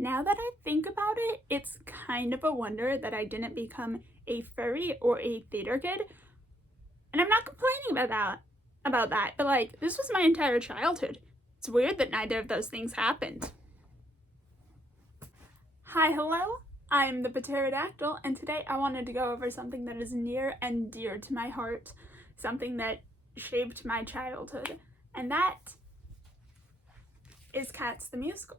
Now that I think about it, it's kind of a wonder that I didn't become a furry or a theater kid. And I'm not complaining about that, but like, this was my entire childhood. It's weird that neither of those things happened. Hi, hello, I'm the Pterodactyl, and today I wanted to go over something that is near and dear to my heart, something that shaped my childhood, and that is Cats the Musical.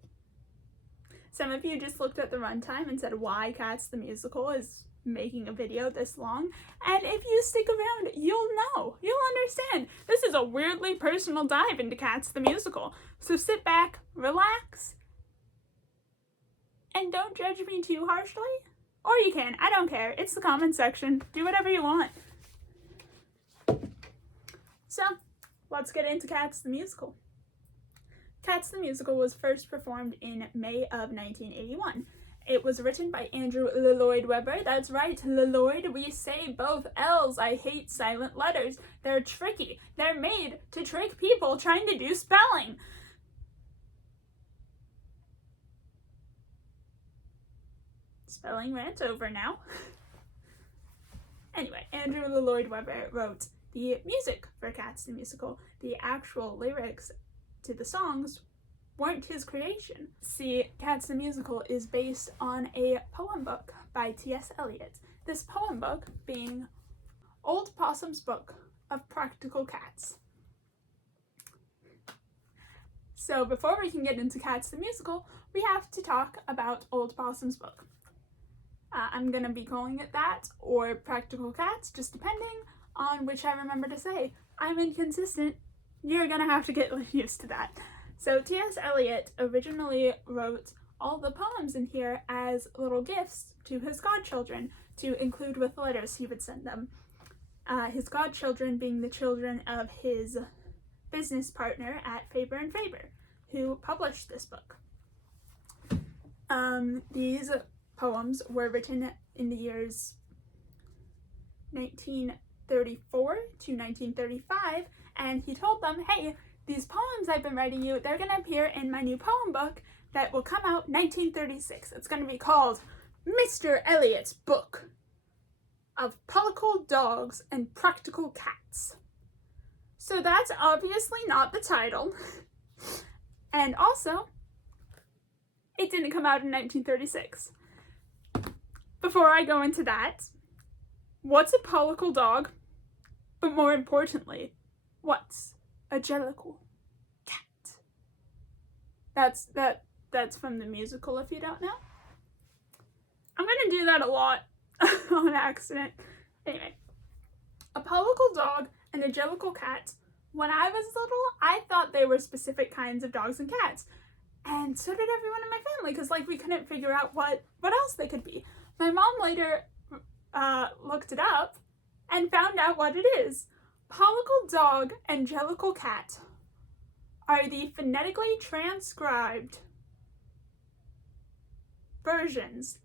Some of you just looked at the runtime and said why Cats the Musical is making a video this long, and if you stick around, you'll understand. This is a weirdly personal dive into Cats the Musical, so sit back, relax, and don't judge me too harshly. Or you can, I don't care, it's the comment section, do whatever you want. So, let's get into Cats the Musical. Cats the Musical was first performed in May of 1981. It was written by Andrew Lloyd Webber. That's right, Lloyd. We say both L's. I hate silent letters. They're tricky. They're made to trick people trying to do spelling. Spelling rant over now. Anyway, Andrew Lloyd Webber wrote the music for Cats the Musical. The actual lyrics to the songs weren't his creation. See, Cats the Musical is based on a poem book by T.S. Eliot. This poem book being Old Possum's Book of Practical Cats. So before we can get into Cats the Musical, we have to talk about Old Possum's Book. I'm gonna be calling it that, or Practical Cats, just depending on which I remember to say. I'm inconsistent. You're gonna have to get used to that. So T.S. Eliot originally wrote all the poems in here as little gifts to his godchildren to include with letters he would send them. His godchildren being the children of his business partner at Faber and Faber, who published this book. These poems were written in the years 1934 to 1935, and he told them, hey, these poems I've been writing you, they're going to appear in my new poem book that will come out 1936. It's going to be called Mr. Eliot's Book of Pollicle Dogs and Practical Cats. So that's obviously not the title. And also, it didn't come out in 1936. Before I go into that, what's a pollicle dog? But more importantly, what's a jellicle cat? That's from the musical, if you don't know. I'm gonna do that a lot on accident. Anyway, a pollicle dog and a jellicle cat, when I was little, I thought they were specific kinds of dogs and cats. And so did everyone in my family, because like we couldn't figure out what else they could be. My mom later looked it up and found out what it is. Pollicle dog and jellicle cat are the phonetically transcribed versions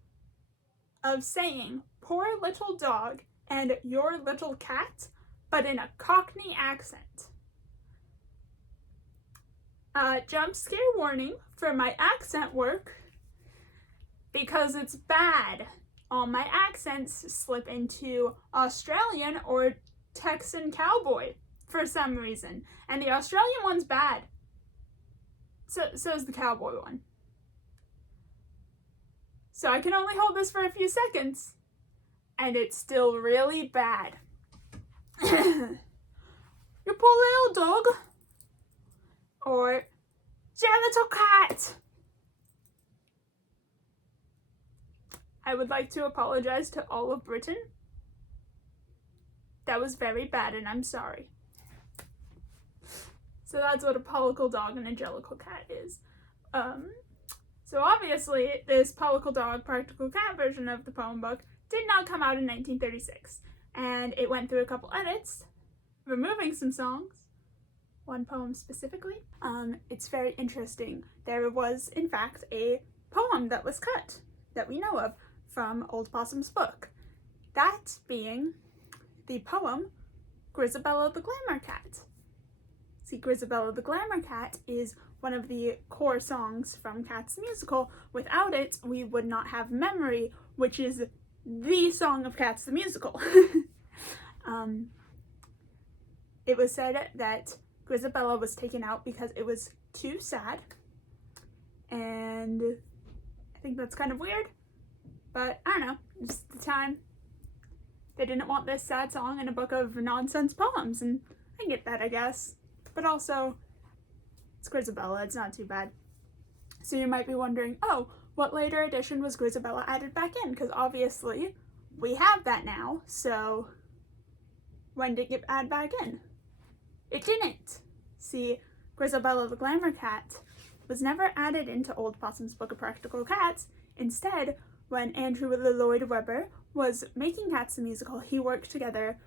of saying poor little dog and your little cat, but in a Cockney accent. Jump scare warning for my accent work, because it's bad. All my accents slip into Australian or Texan cowboy for some reason. And the Australian one's bad. So's the cowboy one. So I can only hold this for a few seconds, and it's still really bad. You poor little dog. Or, genital cat. I would like to apologize to all of Britain. That was very bad, and I'm sorry. So that's what a pollicle dog and a jellicle cat is. So obviously, this pollicle dog, practical cat version of the poem book did not come out in 1936. And it went through a couple edits, removing some songs, one poem specifically. It's very interesting. There was, in fact, a poem that was cut that we know of from Old Possum's book. That being the poem Grizabella the Glamour Cat. See, Grizabella the Glamour Cat is one of the core songs from Cats the Musical. Without it, we would not have Memory, which is the song of Cats the Musical. It was said that Grizabella was taken out because it was too sad, and I think that's kind of weird, but I don't know, just the time. They didn't want this sad song in a book of nonsense poems, and I get that, I guess. But also, it's Grizabella, it's not too bad. So you might be wondering, oh, what later edition was Grizabella added back in? Because obviously, we have that now, so when did it get added back in? It didn't. See, Grizabella the Glamour Cat was never added into Old Possum's Book of Practical Cats. Instead, when Andrew Lloyd Webber was making Cats the Musical, he worked together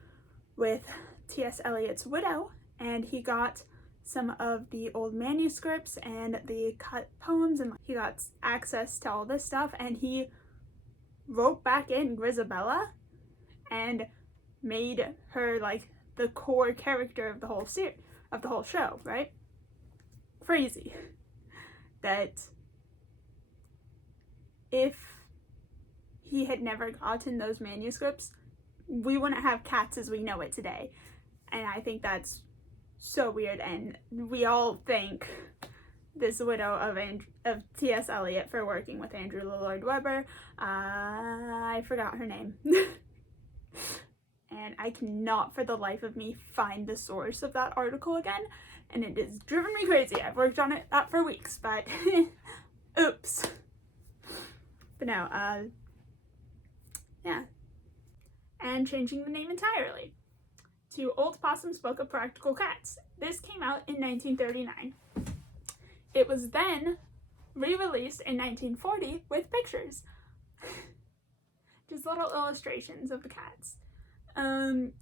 with T.S. Eliot's widow, and he got some of the old manuscripts and the cut poems, and he got access to all this stuff, and he wrote back in Grizabella and made her like the core character of the whole show, right? Crazy that if he had never gotten those manuscripts, we wouldn't have Cats as we know it today. And I think that's so weird, and we all thank this widow of T.S. Eliot for working with Andrew Lloyd Webber. I forgot her name. And I cannot for the life of me find the source of that article again, and it has driven me crazy. I've worked on that for weeks, but oops. But no, yeah. And changing the name entirely to Old Possum's Book of Practical Cats. This came out in 1939. It was then re-released in 1940 with pictures. Just little illustrations of the cats.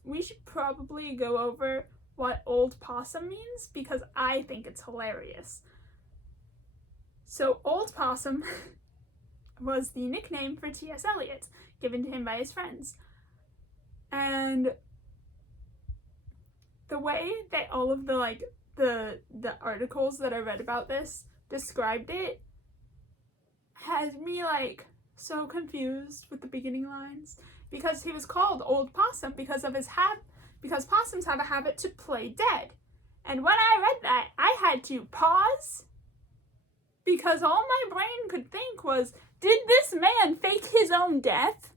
We should probably go over what Old Possum means, because I think it's hilarious. So Old Possum was the nickname for T.S. Eliot, given to him by his friends. And the way that all of the articles that I read about this described it has me so confused with the beginning lines, because he was called Old Possum because of his because possums have a habit to play dead. And when I read that, I had to pause, because all my brain could think was, did this man fake his own death?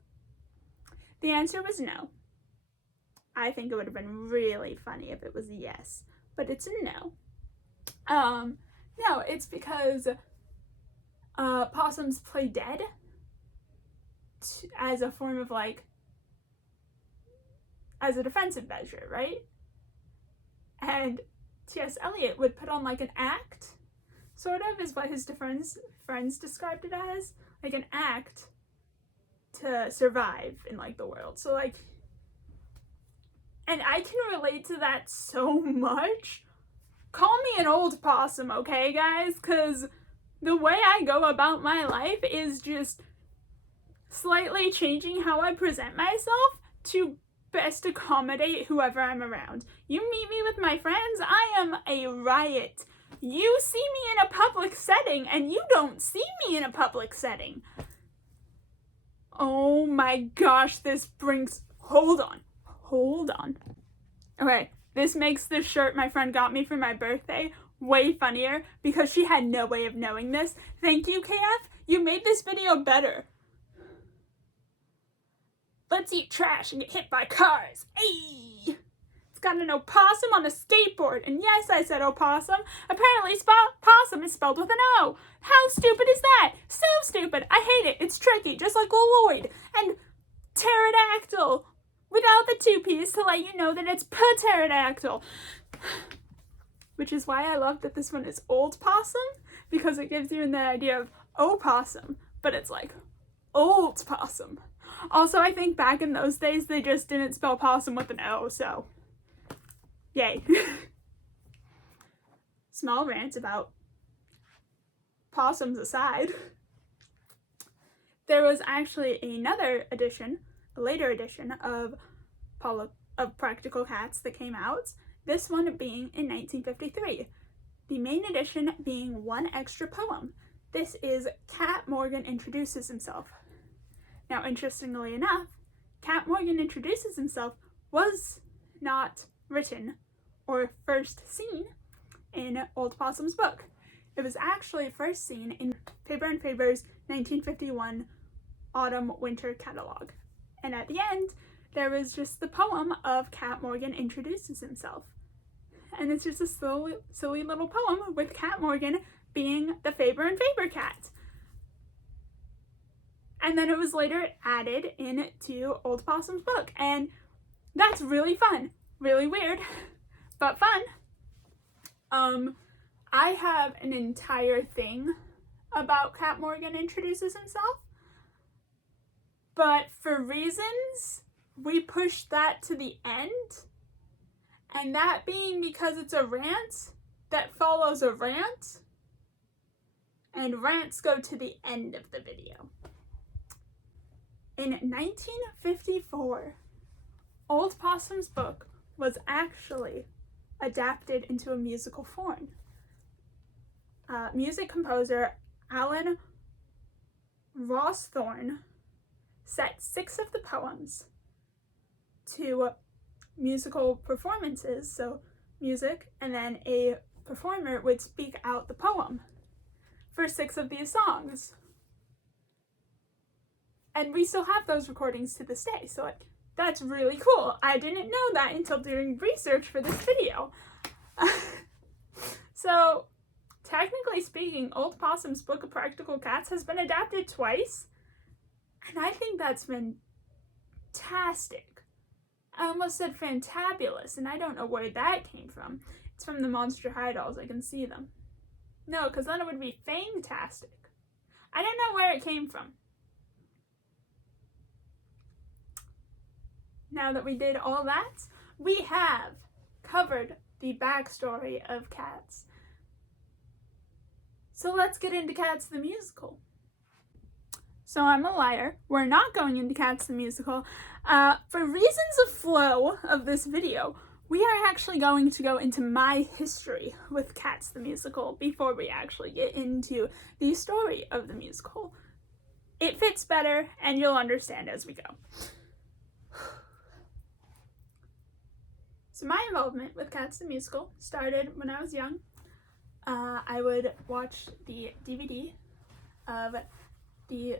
The answer was no. I think it would have been really funny if it was a yes, but it's a no. No, it's because possums play dead as a form of as a defensive measure, right? And T.S. Eliot would put on an act, sort of, is what his friends described it as, an act to survive in the world. So and I can relate to that so much. Call me an old possum, okay, guys? Because the way I go about my life is just slightly changing how I present myself to best accommodate whoever I'm around. You meet me with my friends, I am a riot. You see me in a public setting, and you don't see me in a public setting. Oh my gosh, hold on. Okay, this makes the shirt my friend got me for my birthday way funnier, because she had no way of knowing this. Thank you, KF. You made this video better. Let's eat trash and get hit by cars. Hey! It's got an opossum on a skateboard. And yes, I said opossum. Apparently possum is spelled with an O. How stupid is that? So stupid. I hate it. It's tricky, just like Lloyd. And pterodactyl, without the 2 P's to let you know that it's pterodactyl. Which is why I love that this one is Old Possum, because it gives you the idea of opossum, but it's Old Possum. Also, I think back in those days, they just didn't spell possum with an O, so yay. Small rant about possums aside. There was actually another edition, a later edition of Practical Cats that came out, this one being in 1953. the main addition being one extra poem. This is Cat Morgan Introduces Himself. Now, interestingly enough, Cat Morgan Introduces Himself was not written or first seen in Old Possum's book. It was actually first seen in Faber and Faber's 1951 Autumn-Winter Catalog. And at the end, there was just the poem of Cat Morgan Introduces Himself. And it's just a silly little poem with Cat Morgan being the Faber and Faber cat. And then it was later added into Old Possum's book. And that's really fun. Really weird, but fun. I have an entire thing about Cat Morgan Introduces Himself. But for reasons, we pushed that to the end. And that being because it's a rant that follows a rant. And rants go to the end of the video. In 1954, Old Possum's book was actually adapted into a musical form. Music composer Alan Rawsthorne set 6 of the poems to musical performances, so music, and then a performer would speak out the poem for 6 of these songs. And we still have those recordings to this day, so that's really cool. I didn't know that until doing research for this video. So, technically speaking, Old Possum's Book of Practical Cats has been adapted twice, and I think that's fantastic. I almost said fantabulous, and I don't know where that came from. It's from the Monster High dolls, I can see them. No, because then it would be fantastic. I don't know where it came from. Now that we did all that, we have covered the backstory of Cats. So let's get into Cats the Musical. So I'm a liar. We're not going into Cats the Musical. For reasons of flow of this video, we are actually going to go into my history with Cats the Musical before we actually get into the story of the musical. It fits better, and you'll understand as we go. So my involvement with Cats the Musical started when I was young. I would watch the DVD of the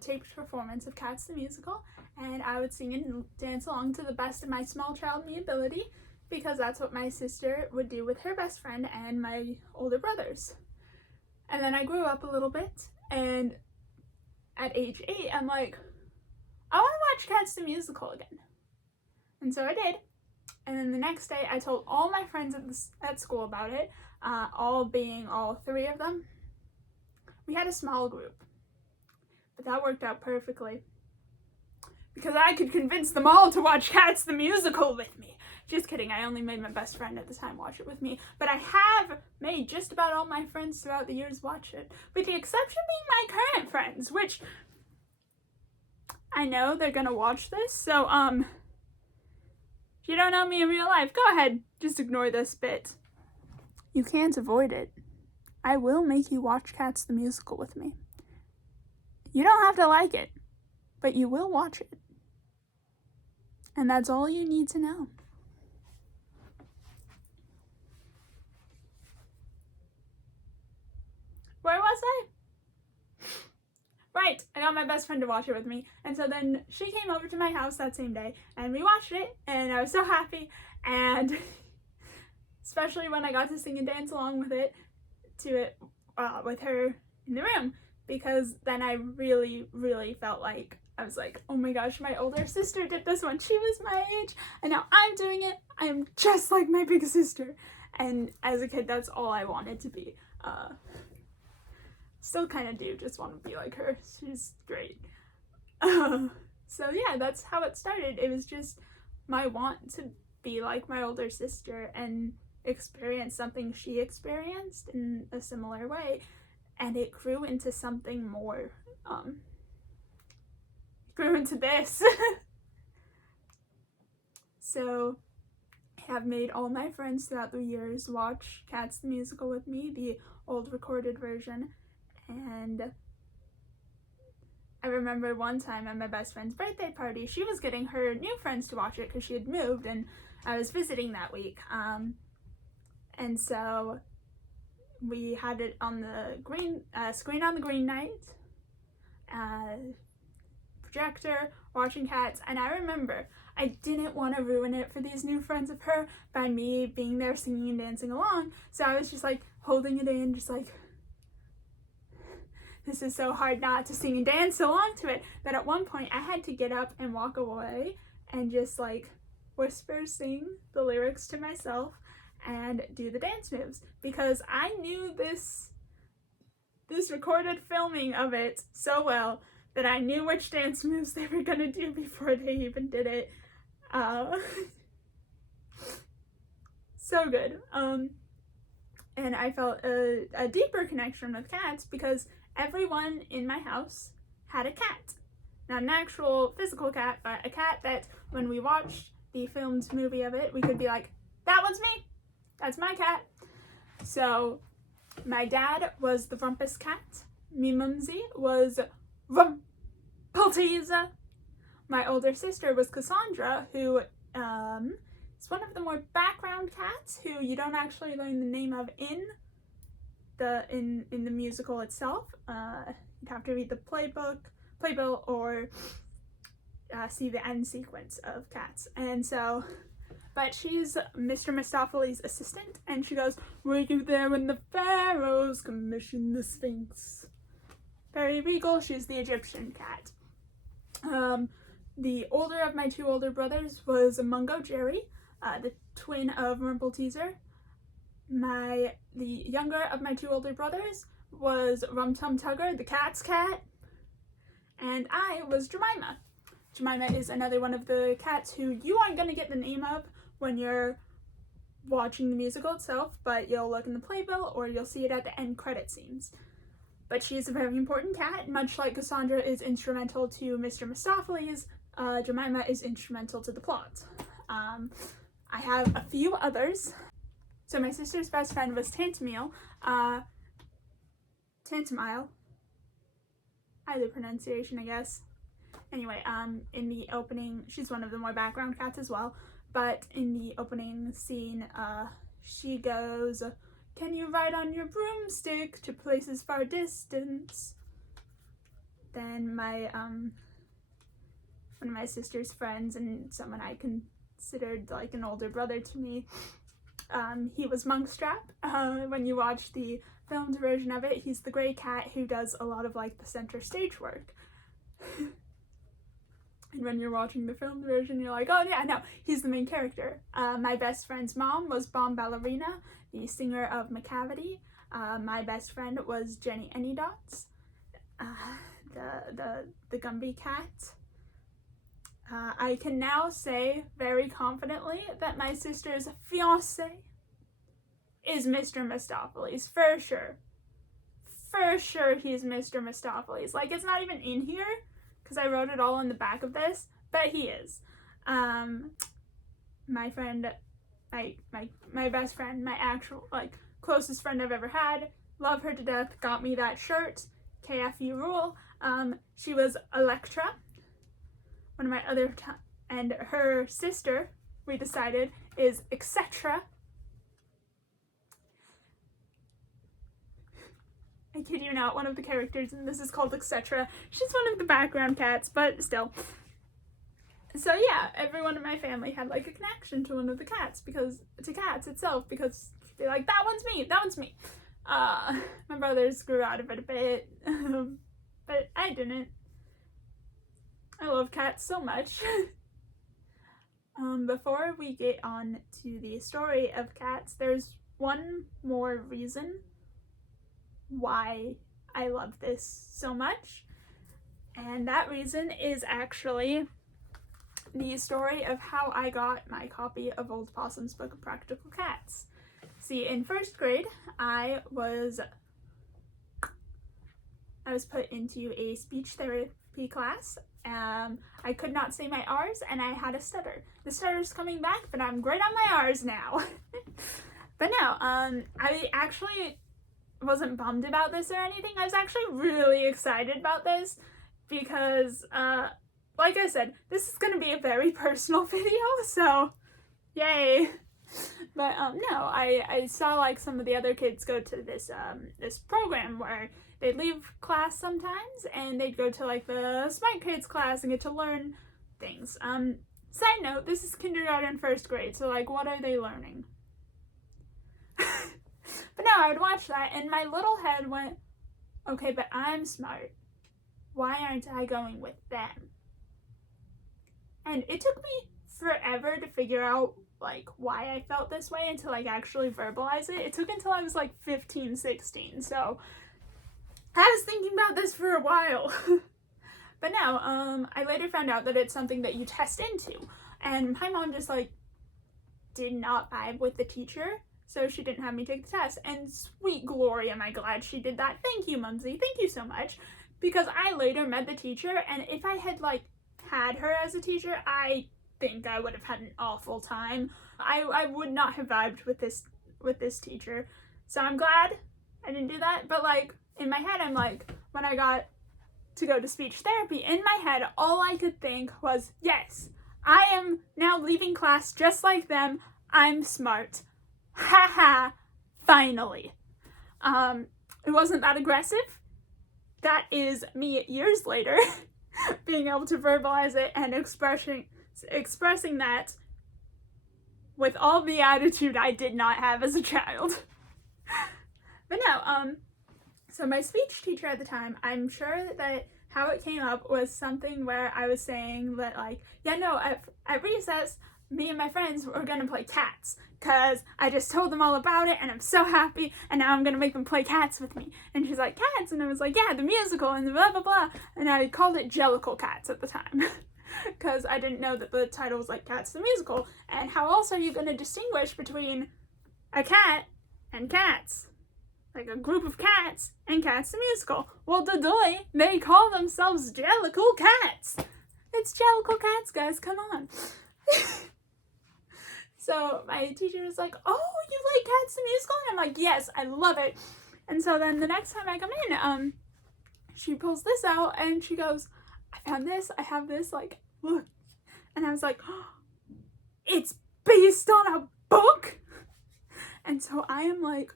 taped performance of Cats the Musical, and I would sing and dance along to the best of my small child me ability, because that's what my sister would do with her best friend and my older brothers. And then I grew up a little bit, and at age 8, I'm like, I want to watch Cats the Musical again. And so I did. And then the next day, I told all my friends at school about it, all 3 of them. We had a small group, but that worked out perfectly, because I could convince them all to watch Cats the Musical with me. Just kidding, I only made my best friend at the time watch it with me, but I have made just about all my friends throughout the years watch it, with the exception being my current friends, which I know they're gonna watch this, so if you don't know me in real life, go ahead, just ignore this bit. You can't avoid it. I will make you watch Cats the Musical with me. You don't have to like it, but you will watch it. And that's all you need to know. Where was I? Right, I got my best friend to watch it with me, and so then she came over to my house that same day, and we watched it, and I was so happy, and especially when I got to sing and dance along with with her in the room, because then I really, really felt like, I was like, oh my gosh, my older sister did this when she was my age, and now I'm doing it. I'm just like my big sister, and as a kid, that's all I wanted to be. Still kind of do just want to be like her. She's great. So yeah, that's how it started. It was just my want to be like my older sister and experience something she experienced in a similar way. And it grew into something more. It grew into this. So have made all my friends throughout the years watch Cats the Musical with me, the old recorded version, and I remember one time at my best friend's birthday party, she was getting her new friends to watch it because she had moved and I was visiting that week. And so we had it on the green screen on the green night, projector, watching Cats, and I remember I didn't want to ruin it for these new friends of her by me being there singing and dancing along, so I was just like holding it in, just like, this is so hard not to sing and dance along to it, that at one point I had to get up and walk away and just like whisper sing the lyrics to myself and do the dance moves, because I knew this recorded filming of it so well that I knew which dance moves they were gonna do before they even did it. So good. And I felt a deeper connection with cats because everyone in my house had a cat. Not an actual physical cat, but a cat that when we watched the filmed movie of it, we could be like, that one's me! That's my cat! So, my dad was the Rumpus cat. Me mumsy was Rumpelteazer. My older sister was Cassandra, who is one of the more background cats who you don't actually learn the name of in the musical itself. You'd have to read the playbill, or see the end sequence of Cats. And so, but she's Mr. Mistopheles' assistant, and she goes, "Were you there when the pharaohs commissioned the Sphinx?" Very regal. She's the Egyptian cat. The older of my two older brothers was Mungo Jerry, the twin of Rumpelteazer. The younger of my two older brothers was Rum Tum Tugger, the cat's cat, and I was Jemima. Jemima is another one of the cats who you aren't going to get the name of when you're watching the musical itself, but you'll look in the playbill or you'll see it at the end credit scenes. But she is a very important cat. Much like Cassandra is instrumental to Mr. Mistopheles, Jemima is instrumental to the plot. I have a few others. So my sister's best friend was Tantamile. Tantamile. Either pronunciation, I guess. Anyway, in the opening, she's one of the more background cats as well, but in the opening scene, she goes, "Can you ride on your broomstick to places far distant?" Then my, one of my sister's friends and someone I considered like an older brother to me, he was Monkstrap. When you watch the filmed version of it, he's the gray cat who does a lot of like the center stage work. And when you're watching the filmed version, you're like, oh yeah, no, he's the main character. My best friend's mom was Bomb Ballerina, the singer of Macavity. My best friend was Jenny Anydots, the Gumby cat. I can now say very confidently that my sister's fiancé is Mr. Mistopheles, for sure. For sure he's Mr. Mistopheles. Like, it's not even in here, because I wrote it all on the back of this, but he is. My friend, my best friend, my actual, like, closest friend I've ever had, love her to death, got me that shirt, KFU rule. She was Electra. One of my other, and her sister, we decided, is Etc. I kid you not, one of the characters in this is called Etc. She's one of the background cats, but still. So yeah, everyone in my family had like a connection to one of the cats, because, to Cats itself, because they're like, that one's me, that one's me. My brothers grew out of it a bit, but I didn't. I love cats so much. Before we get on to the story of Cats, there's one more reason why I love this so much, and that reason is actually the story of how I got my copy of Old Possum's Book of Practical Cats. See, in first grade, I was I was put into a speech therapy class. I could not say my R's and I had a stutter. The stutter's coming back, but I'm great on my R's now. But no, I actually wasn't bummed about this or anything. I was actually really excited about this because, like I said, this is going to be a very personal video, so yay. But no, I saw like some of the other kids go to this this program where they'd leave class sometimes and they'd go to like the Smart Kids class and get to learn things. Side note, this is kindergarten, first grade, so like what are they learning? But no, I would watch that and my little head went, okay, but I'm smart. Why aren't I going with them? And it took me forever to figure out like why I felt this way and to like actually verbalize it. It took until I was like 15, 16. So I was thinking about this for a while. But now, I later found out that it's something that you test into. And my mom just like did not vibe with the teacher. So she didn't have me take the test. And sweet glory, am I glad she did that. Thank you, Mumsy. Thank you so much. Because I later met the teacher, and if I had like had her as a teacher, I think I would have had an awful time. I would not have vibed with this teacher. So I'm glad I didn't do that. But like in my head, I'm like, when I got to go to speech therapy, in my head, all I could think was, yes, I am now leaving class just like them. I'm smart. Haha, finally. It wasn't that aggressive. That is me years later being able to verbalize it and expressing that with all the attitude I did not have as a child. But no, so my speech teacher at the time, I'm sure that how it came up was something where I was saying that like, yeah, no, at recess, me and my friends were gonna play cats, cause I just told them all about it and I'm so happy and now I'm gonna make them play cats with me. And she's like, cats? And I was like, yeah, the musical and blah blah blah. And I called it Jellicle Cats at the time. Cause I didn't know that the title was like Cats the Musical. And how else are you gonna distinguish between a cat and cats? Like a group of cats and Cats the Musical. Well, doy, they call themselves Jellicle Cats. It's Jellicle Cats, guys, come on. So my teacher was like, oh, you like Cats the Musical? And I'm like, yes, I love it. And so then the next time I come in, she pulls this out and she goes, I found this, I have this, like, look. And I was like, oh, it's based on a book? And so I am like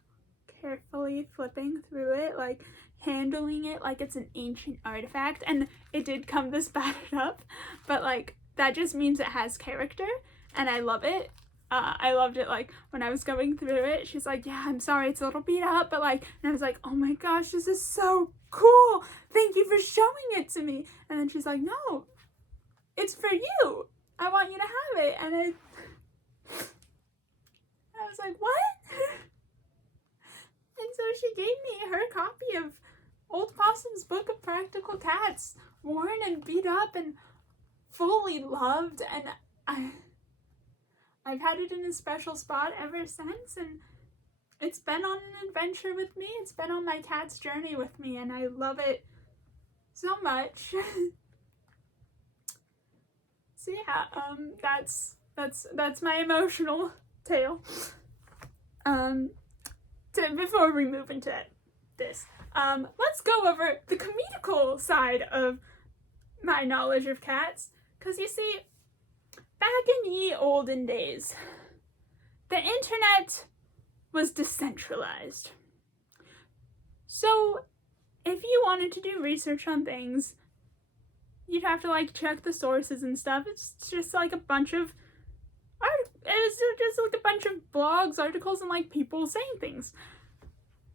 carefully flipping through it, like handling it like it's an ancient artifact. And it did come this battered up, but like that just means it has character and I love it. I loved it, like, when I was going through it, she's like, yeah, I'm sorry, it's a little beat up, but, like, and I was like, oh my gosh, this is so cool, thank you for showing it to me, and then she's like, no, it's for you, I want you to have it, and I was like, what? And so she gave me her copy of Old Possum's Book of Practical Cats, worn and beat up and fully loved, and I've had it in a special spot ever since, and it's been on an adventure with me. It's been on my cat's journey with me, and I love it so much. So yeah, that's my emotional tale. Before we move into this, let's go over the comedical side of my knowledge of cats, because you see, back in ye olden days, the internet was decentralized. So, if you wanted to do research on things, you'd have to like check the sources and stuff. It's just like a bunch of blogs, articles, and like people saying things.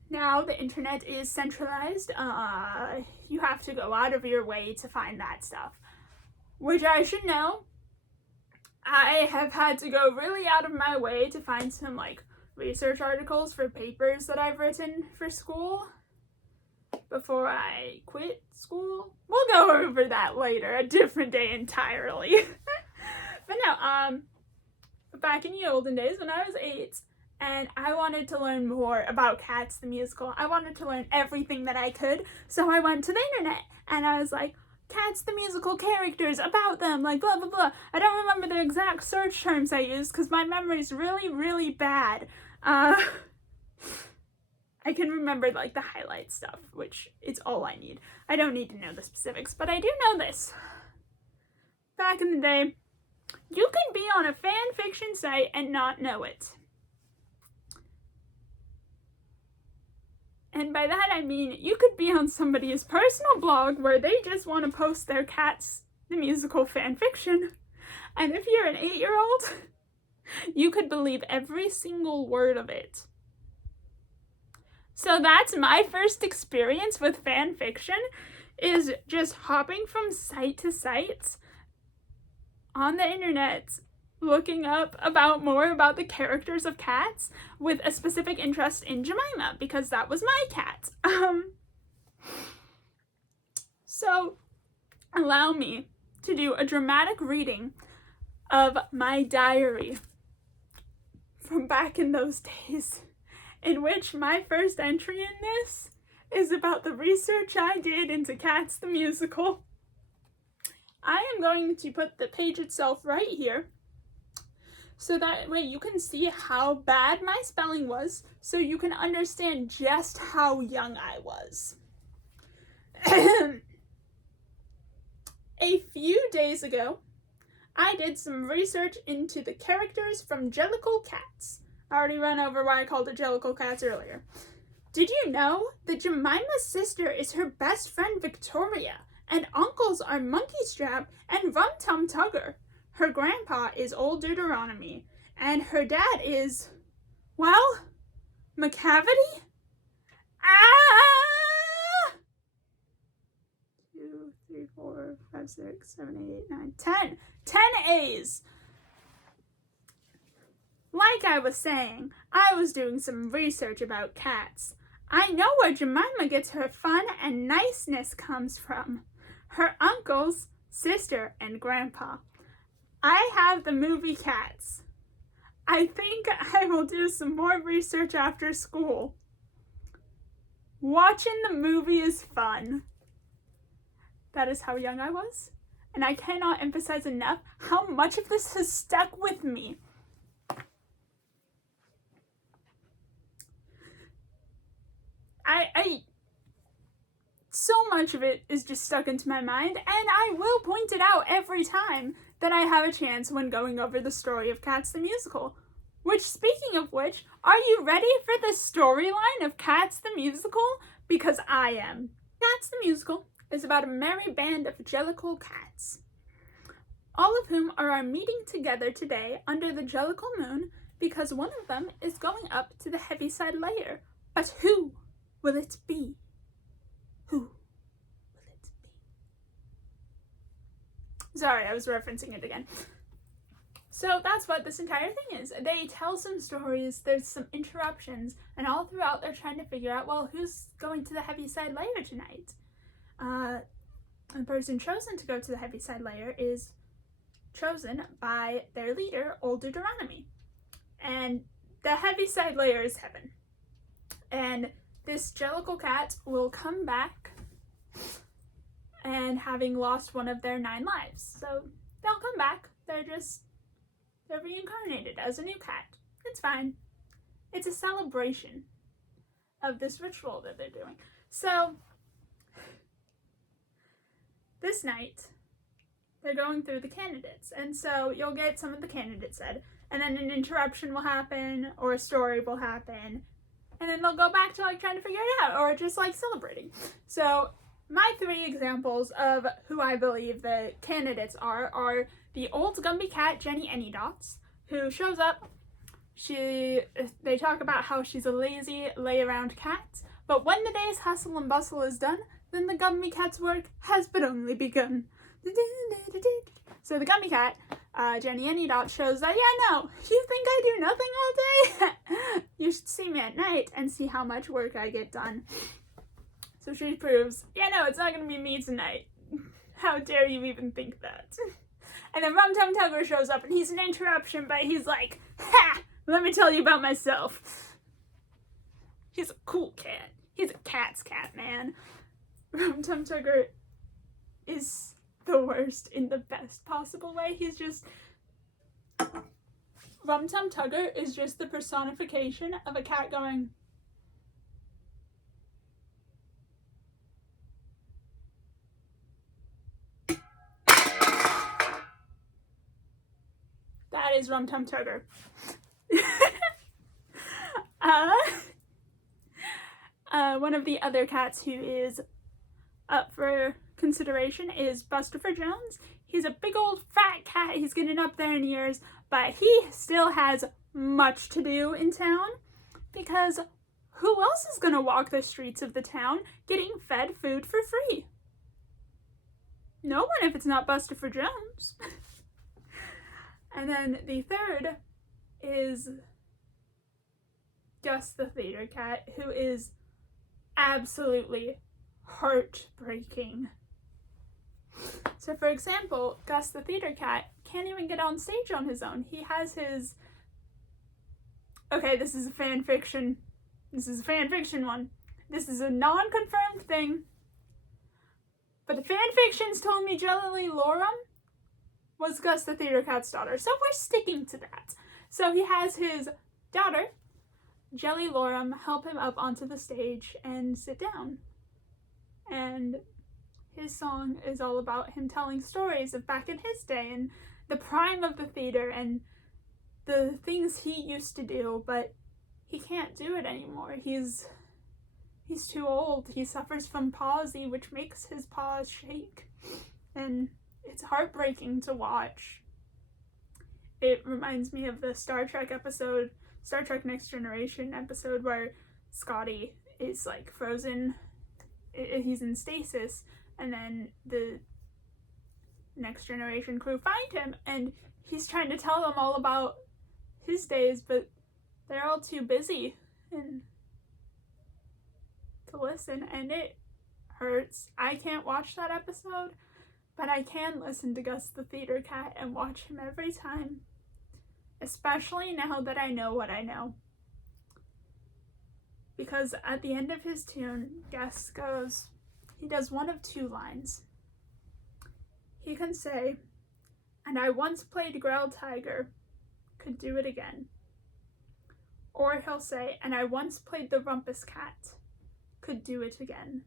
Now the internet is centralized. You have to go out of your way to find that stuff, which I should know. I have had to go really out of my way to find some like research articles for papers that I've written for school before I quit school. We'll go over that later, a different day entirely. But no, back in the olden days when I was 8, and I wanted to learn more about Cats the musical. I wanted to learn everything that I could, so I went to the internet and I was like, Cats the musical characters, about them, like blah blah blah. I don't remember the exact search terms I used because my memory's really, really bad. I can remember like the highlight stuff, which is all I need. I don't need to know the specifics, but I do know this. Back in the day, you could be on a fan fiction site and not know it. And by that I mean you could be on somebody's personal blog where they just want to post their Cats the musical fan fiction. And if you're an 8-year-old, you could believe every single word of it. So that's my first experience with fan fiction, is just hopping from site to site on the internet, looking up more about the characters of Cats with a specific interest in Jemima, because that was my cat. So allow me to do a dramatic reading of my diary from back in those days, in which my first entry in this is about the research I did into Cats the musical. I am going to put the page itself right here, so that way you can see how bad my spelling was, so you can understand just how young I was. A few days ago, I did some research into the characters from Jellicle Cats. I already ran over why I called it Jellicle Cats earlier. Did you know that Jemima's sister is her best friend Victoria, and uncles are Monkey Strap and Rum Tum Tugger? Her grandpa is Old Deuteronomy, and her dad is, well, McCavity? 2, 3, 4, 5, 6, 7, 8, 9, 10. 10 A's. Like I was saying, I was doing some research about cats. I know where Jemima gets her fun and niceness comes from. Her uncles, sister, and grandpa. I have the movie Cats. I think I will do some more research after school. Watching the movie is fun. That is how young I was, and I cannot emphasize enough how much of this has stuck with me. So much of it is just stuck into my mind, and I will point it out every time that I have a chance when going over the story of Cats the Musical. Which, speaking of which, are you ready for the storyline of Cats the Musical? Because I am. Cats the Musical is about a merry band of Jellicle cats, all of whom are meeting together today under the Jellicle moon because one of them is going up to the Heaviside Layer. But who will it be? Who will it be? Sorry, I was referencing it again. So that's what this entire thing is. They tell some stories, there's some interruptions, and all throughout they're trying to figure out, well, who's going to the Heaviside Layer tonight? The person chosen to go to the Heaviside Layer is chosen by their leader, Old Deuteronomy. And the Heaviside Layer is heaven. And this Jellicle cat will come back and having lost one of their 9 lives. So they'll come back. They're reincarnated as a new cat. It's fine. It's a celebration of this ritual that they're doing. So this night, they're going through the candidates. And so you'll get some of the candidates said, and then an interruption will happen, or a story will happen, and then they'll go back to trying to figure it out, or just celebrating. So my 3 examples of who I believe the candidates are the old Gumby cat, Jenny Anydots, who shows up. They talk about how she's a lazy, lay-around cat, but when the day's hustle and bustle is done, then the Gumby cat's work has but only begun. So the Gumby cat, Jenny Anydots, shows that, yeah, no, you think I do nothing all day? You should see me at night and see how much work I get done. So she proves, yeah, no, it's not going to be me tonight. How dare you even think that? And then Rum Tum Tugger shows up, and he's an interruption, but he's like, ha! let me tell you about myself. He's a cool cat. He's a cat's cat, man. Rum Tum Tugger is the worst in the best possible way. Rum Tum Tugger is just the personification of a cat going, that is Rum Tum Tugger. One of the other cats who is up for consideration is Bustopher Jones. He's a big old fat cat. He's getting up there in years, but he still has much to do in town, because who else is going to walk the streets of the town getting fed food for free? No one, if it's not Bustopher Jones. And then the third is Gus the Theater Cat, who is absolutely heartbreaking. So for example, Gus the Theater Cat can't even get on stage on his own. He has his... Okay, this is a fan fiction. This is a fan fiction one. This is a non-confirmed thing. But the fan fictions told me Jelly Loram was Gus the Theater Cat's daughter. So we're sticking to that. So he has his daughter, Jelly Loram, help him up onto the stage and sit down. And his song is all about him telling stories of back in his day and the prime of the theater and the things he used to do, but he can't do it anymore. He's too old. He suffers from palsy, which makes his paws shake. And it's heartbreaking to watch. It reminds me of the Star Trek episode, Star Trek Next Generation episode, where Scotty is like frozen. He's in stasis, and then the Next Generation crew find him, and he's trying to tell them all about his days, but they're all too busy to listen, and it hurts. I can't watch that episode, but I can listen to Gus the Theater Cat and watch him every time, especially now that I know what I know. Because at the end of his tune, Gus he does one of two lines. He can say, "And I once played Growl Tiger, could do it again." Or he'll say, "And I once played the Rumpus Cat, could do it again."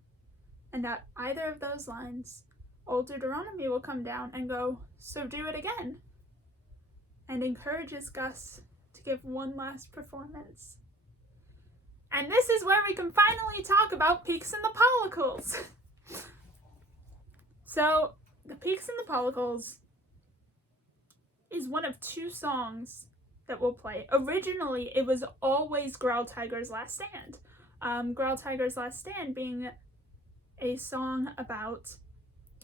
And at either of those lines, old Deuteronomy will come down and go, "So do it again," and encourages Gus to give one last performance. And this is where we can finally talk about Peaks and the Pollicles. So, the Peaks and the Pollicles is one of two songs that we'll play. Originally, it was always Growl Tiger's Last Stand. Growl Tiger's Last Stand being a song about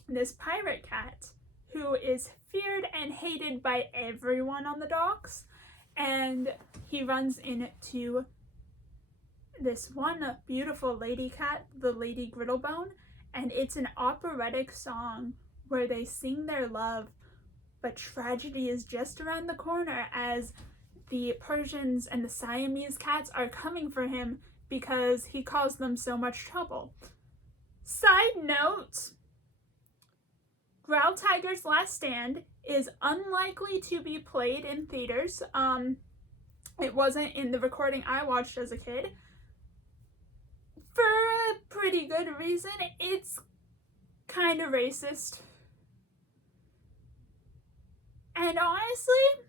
this pirate cat who is feared and hated by everyone on the docks, and he runs into this one beautiful lady cat, the Lady Griddlebone, and it's an operatic song where they sing their love, but tragedy is just around the corner as the Persians and the Siamese cats are coming for him because he caused them so much trouble. Side note, Growl Tiger's Last Stand is unlikely to be played in theaters. It wasn't in the recording I watched as a kid. For a pretty good reason. It's kind of racist. And honestly,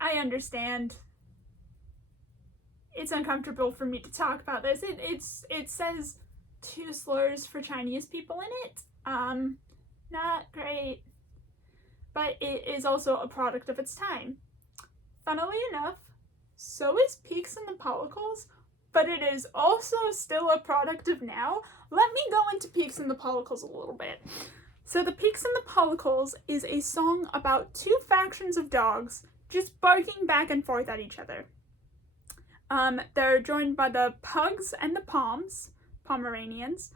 I understand. It's uncomfortable for me to talk about this. It says 2 slurs for Chinese people in it. Not great. But it is also a product of its time. Funnily enough, so is Peaks and the Pollicles, but it is also still a product of now. Let me go into Peaks and the Pollicles a little bit. So the Peaks and the Pollicles is a song about 2 factions of dogs just barking back and forth at each other. They're joined by the Pugs and the Pomeranians,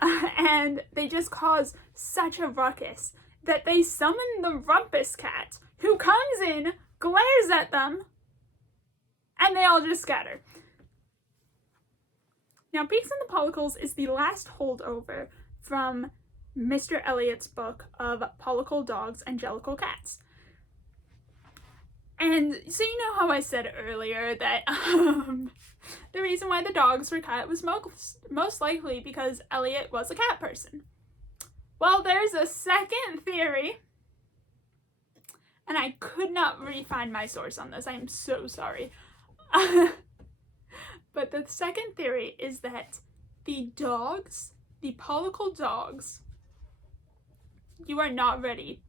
and they just cause such a ruckus that they summon the Rumpus Cat, who comes in, glares at them, and they all just scatter. Now, Peeks and the Pollicles is the last holdover from Mr. Elliott's book of Pollicle Dogs and Jellicle Cats. And so you know how I said earlier that the reason why the dogs were cut was most likely because Elliott was a cat person. Well, there's a second theory, and I could not re-find my source on this. I'm so sorry. But the second theory is that the dogs, the Pollicle dogs, you are not ready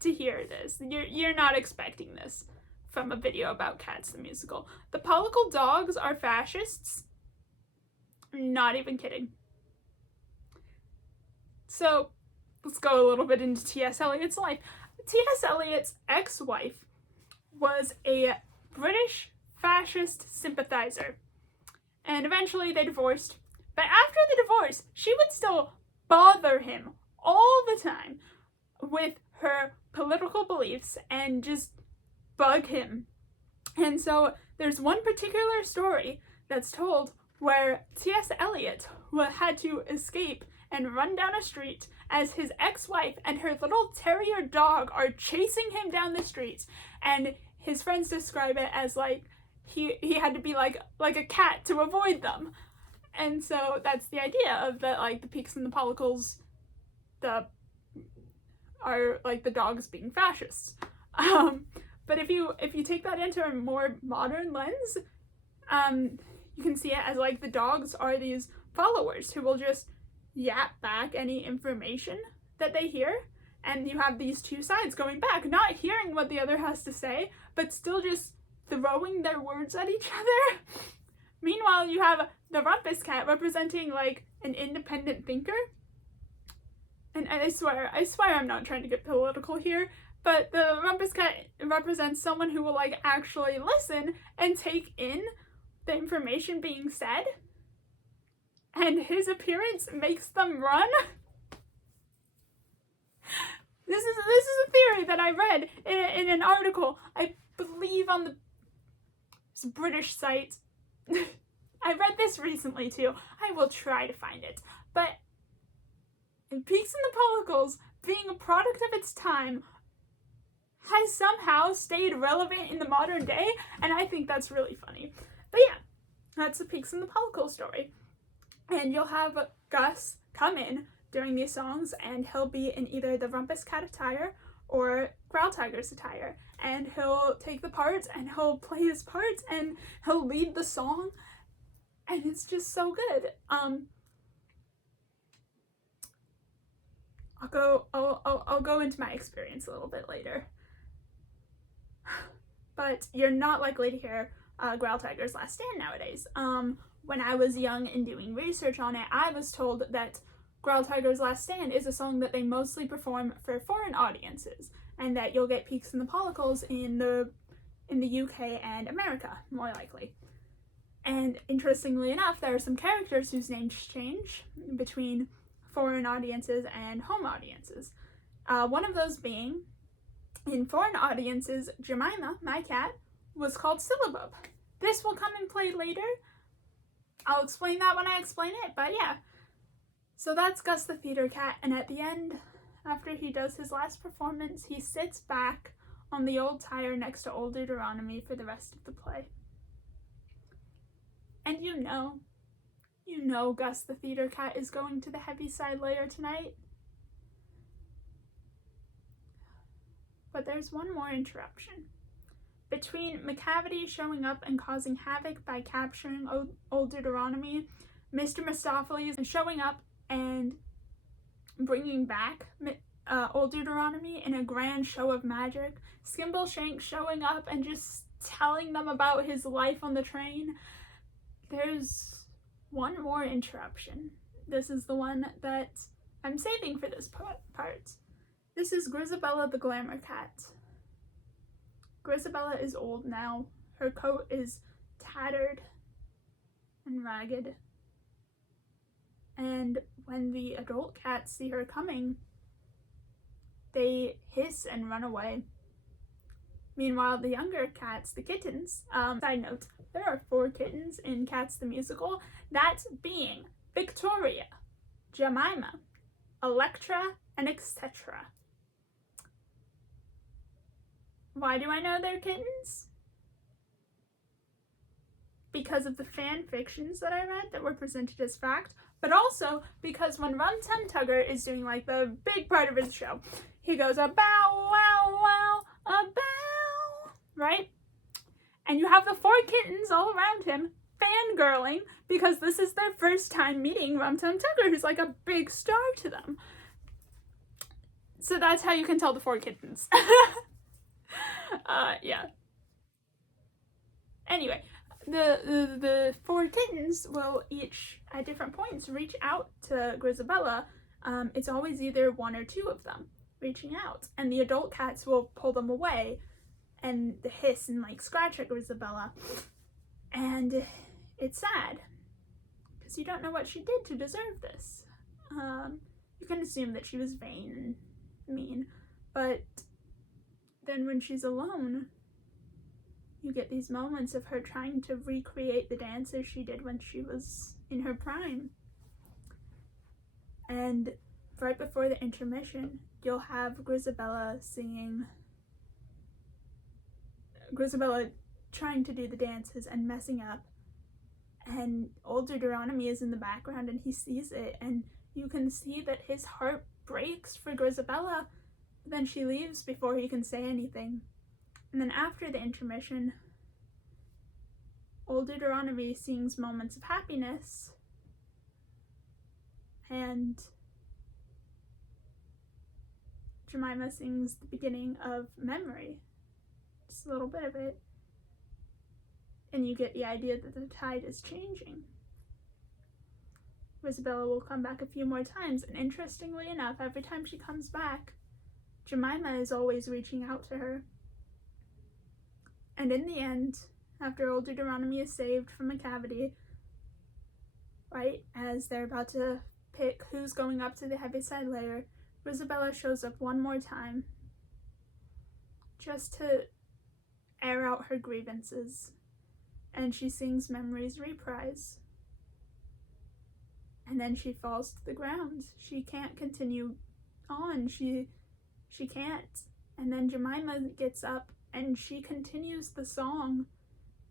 to hear this. You're not expecting this from a video about Cats the Musical. The Pollicle dogs are fascists. Not even kidding. So, let's go a little bit into T.S. Eliot's life. T.S. Eliot's ex-wife was a British fascist sympathizer. And eventually they divorced. But after the divorce, she would still bother him all the time with her political beliefs and just bug him. And so there's one particular story that's told where T.S. Eliot had to escape and run down a street as his ex-wife and her little terrier dog are chasing him down the street. And his friends describe it as like he had to be like a cat to avoid them. And so that's the idea of that, like the Peeks and the Pollicles are like the dogs being fascists. But if you take that into a more modern lens, you can see it as like the dogs are these followers who will just yap back any information that they hear, and you have these two sides going back, not hearing what the other has to say, but still just throwing their words at each other. Meanwhile, you have the Rumpus Cat representing like an independent thinker. And I swear I'm not trying to get political here, but the Rumpus Cat represents someone who will like actually listen and take in the information being said. And his appearance makes them run. This is a theory that I read in an article, I believe on the British site. I read this recently too. I will try to find it. But Peeks and the Pollicles, being a product of its time, has somehow stayed relevant in the modern day, and I think that's really funny. But yeah, that's the Peeks and the Pollicles story. And you'll have Gus come in during these songs, and he'll be in either the Rumpus Cat attire or Growltiger's attire, and he'll take the parts and he'll play his parts and he'll lead the song, and it's just so good. I'll go into my experience a little bit later, but you're not likely to hear Growltiger's Last Stand nowadays. When I was young and doing research on it, I was told that Growltiger's Last Stand is a song that they mostly perform for foreign audiences, and that you'll get Peeks and the Pollicles in the UK and America, more likely. And interestingly enough, there are some characters whose names change between foreign audiences and home audiences. One of those being, in foreign audiences, Jemima, my cat, was called Syllabub. This will come and play later. I'll explain that when I explain it, but yeah. So that's Gus the Theater Cat, and at the end, after he does his last performance, he sits back on the old tire next to Old Deuteronomy for the rest of the play. And you know Gus the Theater Cat is going to the Heaviside Layer tonight. But there's one more interruption. Between Macavity showing up and causing havoc by capturing Old Deuteronomy, Mr. Mistopheles showing up and bringing back Old Deuteronomy in a grand show of magic, Skimbleshank showing up and just telling them about his life on the train, there's one more interruption. This is the one that I'm saving for this part. This is Grizabella the Glamour Cat. Grizabella is old now. Her coat is tattered and ragged. And when the adult cats see her coming, they hiss and run away. Meanwhile, the younger cats, the kittens, side note, there are 4 kittens in Cats the Musical, that being Victoria, Jemima, Electra, and etc. Why do I know they're kittens? Because of the fan fictions that I read that were presented as fact, but also because when Rum Tum Tugger is doing like the big part of his show, he goes a bow wow wow a bow, right? And you have the 4 kittens all around him fangirling because this is their first time meeting Rum Tum Tugger, who's like a big star to them. So that's how you can tell the 4 kittens. Yeah. Anyway, the 4 kittens will each, at different points, reach out to Grizabella. It's always either 1 or 2 of them reaching out, and the adult cats will pull them away and hiss and like scratch at Grizabella. And it's sad because you don't know what she did to deserve this. You can assume that she was vain and mean, but then when she's alone, you get these moments of her trying to recreate the dances she did when she was in her prime. And right before the intermission, you'll have Grizabella trying to do the dances and messing up. And old Deuteronomy is in the background and he sees it, and you can see that his heart breaks for Grizabella. Then she leaves before he can say anything. And then after the intermission, old Deuteronomy sings moments of happiness, and Jemima sings the beginning of Memory, just a little bit of it, and you get the idea that the tide is changing. Grizabella will come back a few more times, and interestingly enough, every time she comes back, Jemima is always reaching out to her. And in the end, after old Deuteronomy is saved from a cavity, right, as they're about to pick who's going up to the Heaviside Layer, Grizabella shows up one more time, just to air out her grievances, and she sings Memory's Reprise. And then she falls to the ground. She can't continue on. She can't. And then Jemima gets up and she continues the song.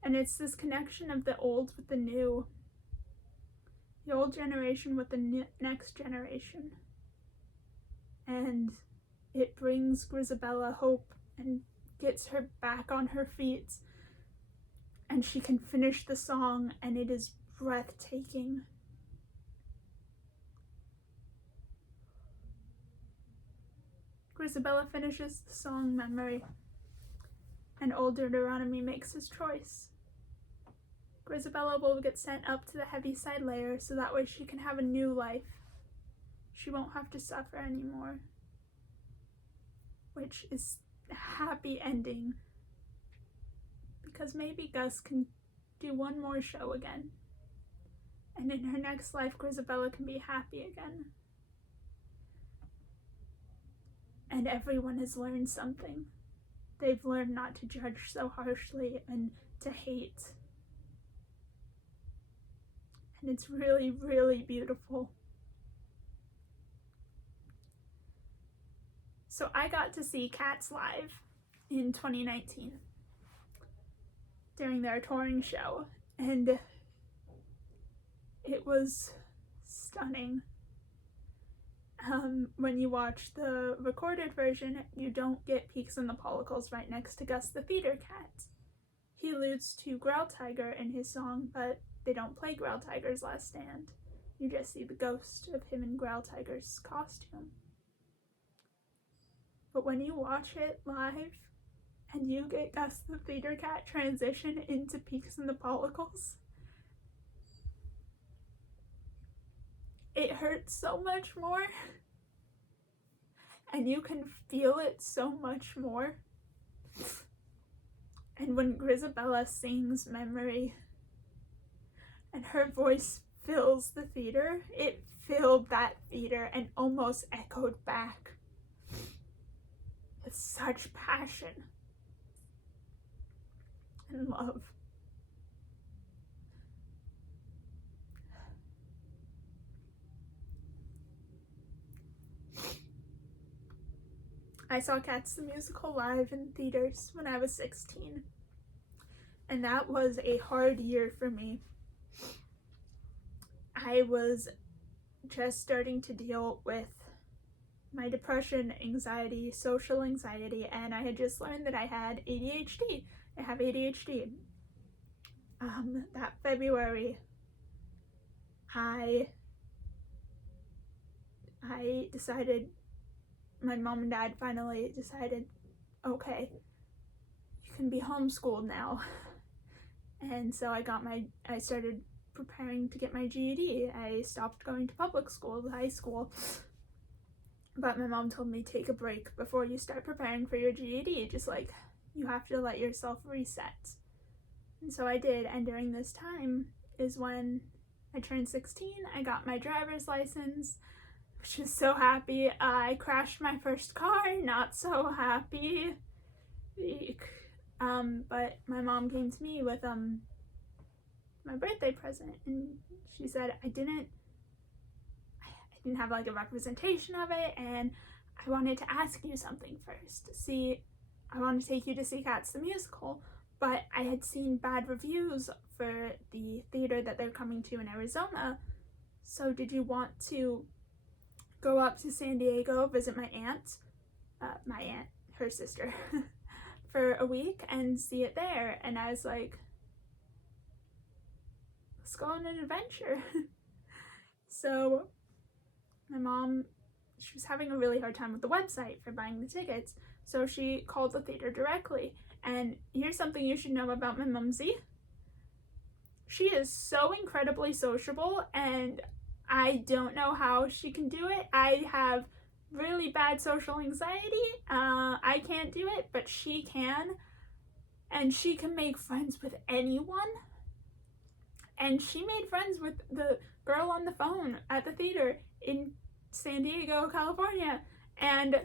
And it's this connection of the old with the new. The old generation with the next generation. And it brings Grizabella hope and gets her back on her feet. And she can finish the song, and it is breathtaking. Grizabella finishes the song Memory, and old Deuteronomy makes his choice. Grizabella will get sent up to the Heaviside Layer so that way she can have a new life. She won't have to suffer anymore, which is a happy ending, because maybe Gus can do one more show again, and in her next life Grizabella can be happy again. And everyone has learned something. They've learned not to judge so harshly and to hate. And it's really, really beautiful. So I got to see Cats live in 2019 during their touring show, and it was stunning. When you watch the recorded version, you don't get Peeks and the Pollicles right next to Gus the Theater Cat. He alludes to Growltiger in his song, but they don't play Growltiger's Last Stand. You just see the ghost of him in Growltiger's costume. But when you watch it live, and you get Gus the Theater Cat transition into Peeks and the Pollicles, it hurts so much more, and you can feel it so much more. And when Grizabella sings Memory, and her voice fills the theater, it filled that theater and almost echoed back. with such passion and love. I saw Cats the Musical live in theaters when I was 16, and that was a hard year for me. I was just starting to deal with my depression, anxiety, social anxiety, and I had just learned that I had ADHD. I have ADHD. That February, I decided, my mom and dad finally decided, okay, you can be homeschooled now. And so I started preparing to get my GED. I stopped going to public school, high school. But my mom told me, take a break before you start preparing for your GED. Just like, you have to let yourself reset. And so I did. And during this time is when I turned 16. I got my driver's license, which was so happy. I crashed my first car, not so happy. But my mom came to me with my birthday present, and she said I didn't have like a representation of it, and I wanted to ask you something first. I want to take you to see Cats the Musical, but I had seen bad reviews for the theater that they're coming to in Arizona. So did you want to go up to San Diego, visit my aunt, her sister, for a week and see it there? And I was like, let's go on an adventure. So my mom, she was having a really hard time with the website for buying the tickets, so she called the theater directly. And here's something you should know about my mumsy. She is so incredibly sociable, and I don't know how she can do it. I have really bad social anxiety. I can't do it, but she can. And she can make friends with anyone. And she made friends with the girl on the phone at the theater in San Diego, California. And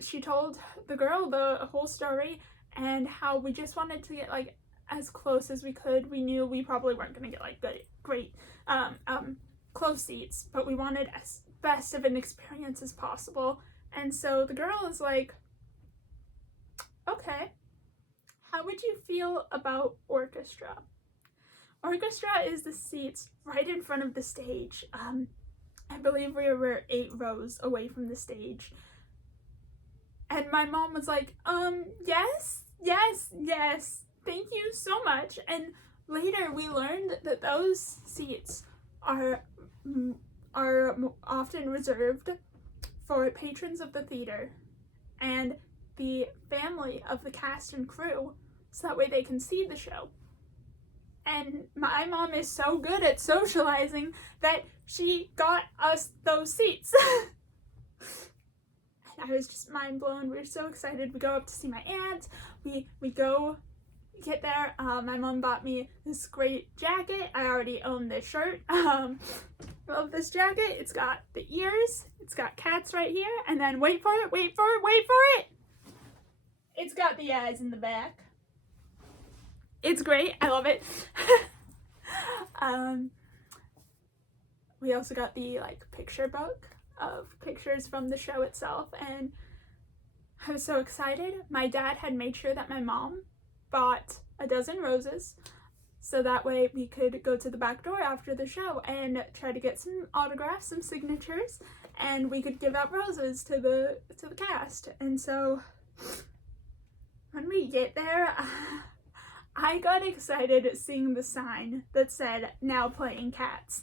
she told the girl the whole story and how we just wanted to get like as close as we could. We knew we probably weren't going to get like great close seats, but we wanted as best of an experience as possible. And so the girl is like, okay, how would you feel about orchestra? Orchestra is the seats right in front of the stage. I believe we were 8 rows away from the stage. And my mom was like, yes, thank you so much. And later we learned that those seats are often reserved for patrons of the theater and the family of the cast and crew, so that way they can see the show. And my mom is so good at socializing that she got us those seats. And I was just mind blown. We were so excited. We go up to see my aunt. We get there. My mom bought me this great jacket. I already own this shirt. Love this jacket. It's got the ears. It's got cats right here. And then wait for it. It's got the eyes in the back. It's great. I love it. We also got the picture book of pictures from the show itself, and I was so excited. My dad had made sure that my mom bought a dozen roses, so that way we could go to the back door after the show and try to get some autographs, some signatures, and we could give out roses to the cast. And so when we get there, I got excited seeing the sign that said, "Now playing Cats."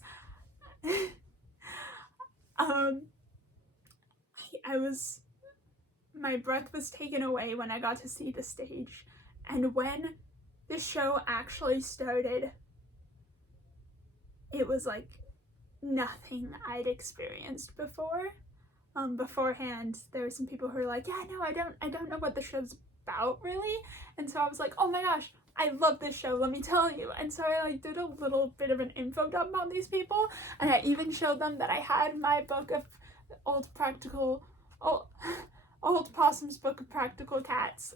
My breath was taken away when I got to see the stage. And when the show actually started, it was like nothing I'd experienced before. Beforehand, there were some people who were like, yeah, no, I don't know what the show's about really. And so I was like, oh my gosh, I love this show, let me tell you. And so I did a little bit of an info dump on these people, and I even showed them that I had my book of old Old Possum's Book of Practical Cats.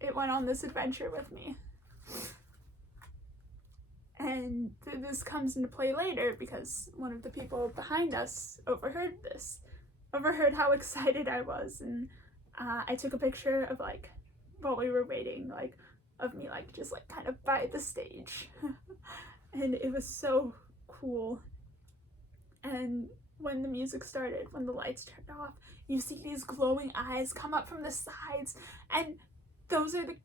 It went on this adventure with me. And this comes into play later because one of the people behind us overheard how excited I was, and I took a picture of like while we were waiting, like of me like just like kind of by the stage. And it was so cool. And when the music started, when the lights turned off, you see these glowing eyes come up from the sides, and those are the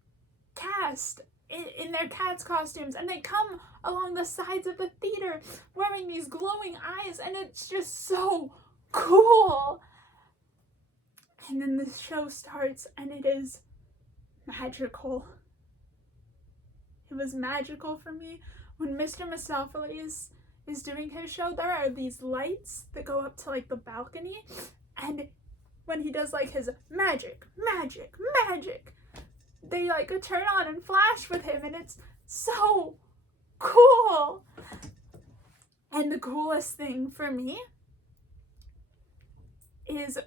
cast in their cats costumes, and they come along the sides of the theater wearing these glowing eyes, and it's just so cool. And then the show starts, and it is magical. It was magical for me. When Mr. Mistopheles is doing his show, there are these lights that go up to like the balcony, and when he does like his magic, they like turn on and flash with him, and it's so cool. And the coolest thing for me is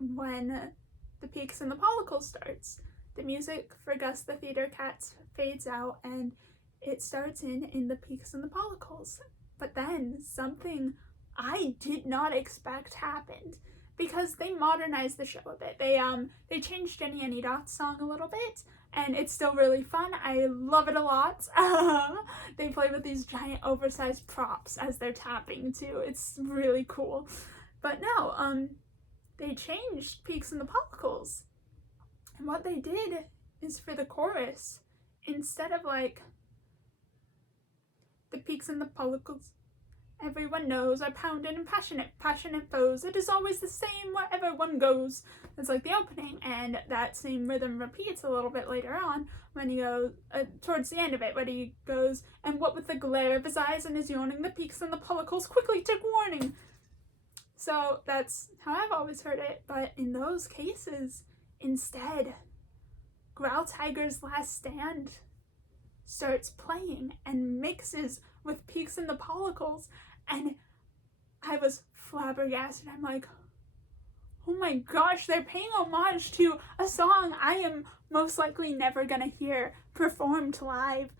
when the Peaks and the Pollicles starts. The music for Gus the Theater Cats fades out, and it starts in the Peaks and the Pollicles. But then something I did not expect happened, because they modernized the show a bit. They changed Jenny Any Dot's song a little bit, and it's still really fun. I love it a lot. They play with these giant oversized props as they're tapping too. It's really cool. But no, they changed Peaks and the Pollicles. And what they did is for the chorus, instead of like the Peaks and the Pollicles, everyone knows are pounding and passionate foes. It is always the same wherever one goes. It's like the opening, and that same rhythm repeats a little bit later on when he goes, towards the end of it, when he goes, and what with the glare of his eyes and his yawning, the Peaks and the Pollicles quickly took warning. So that's how I've always heard it, but in those cases, instead, Growltiger's Last Stand starts playing and mixes with Peaks and the Pollicles, and I was flabbergasted. I'm like, oh my gosh, they're paying homage to a song I am most likely never gonna hear performed live.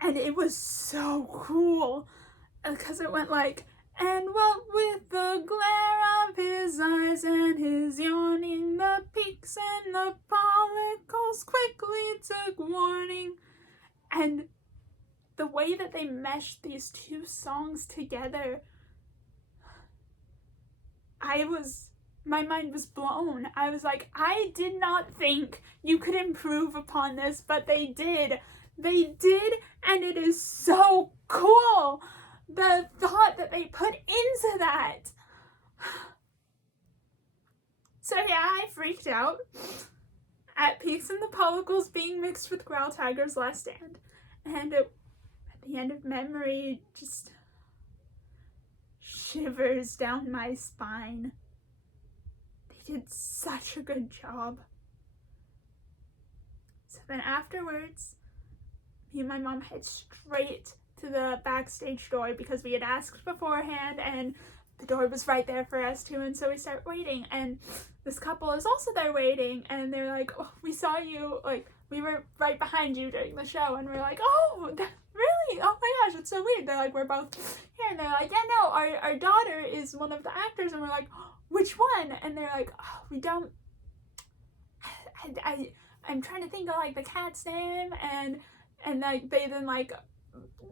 And it was so cool, because it went like, and what with the glare of his eyes and his yawning, the Peaks and the Pollicles quickly took warning. And the way that they meshed these two songs together, my mind was blown. I was like, I did not think you could improve upon this, but they did. They did, and it is so cool. The thought that they put into that. So yeah, I freaked out at Peaks and the Pollicles being mixed with Growltiger's Last Stand. And at the end of memory, just shivers down my spine. They did such a good job. So then afterwards, me and my mom head straight to the backstage door because we had asked beforehand, and the door was right there for us too, and so we start waiting, and this couple is also there waiting, and they're like, oh, we saw you, like, we were right behind you during the show, and we're like, oh, really? Oh my gosh, it's so weird. They're like, we're both here, and they're like, yeah, no, our daughter is one of the actors, and we're like, oh, which one? And they're like, oh, we don't, I'm trying to think of, like, the cat's name, and like, they then, like,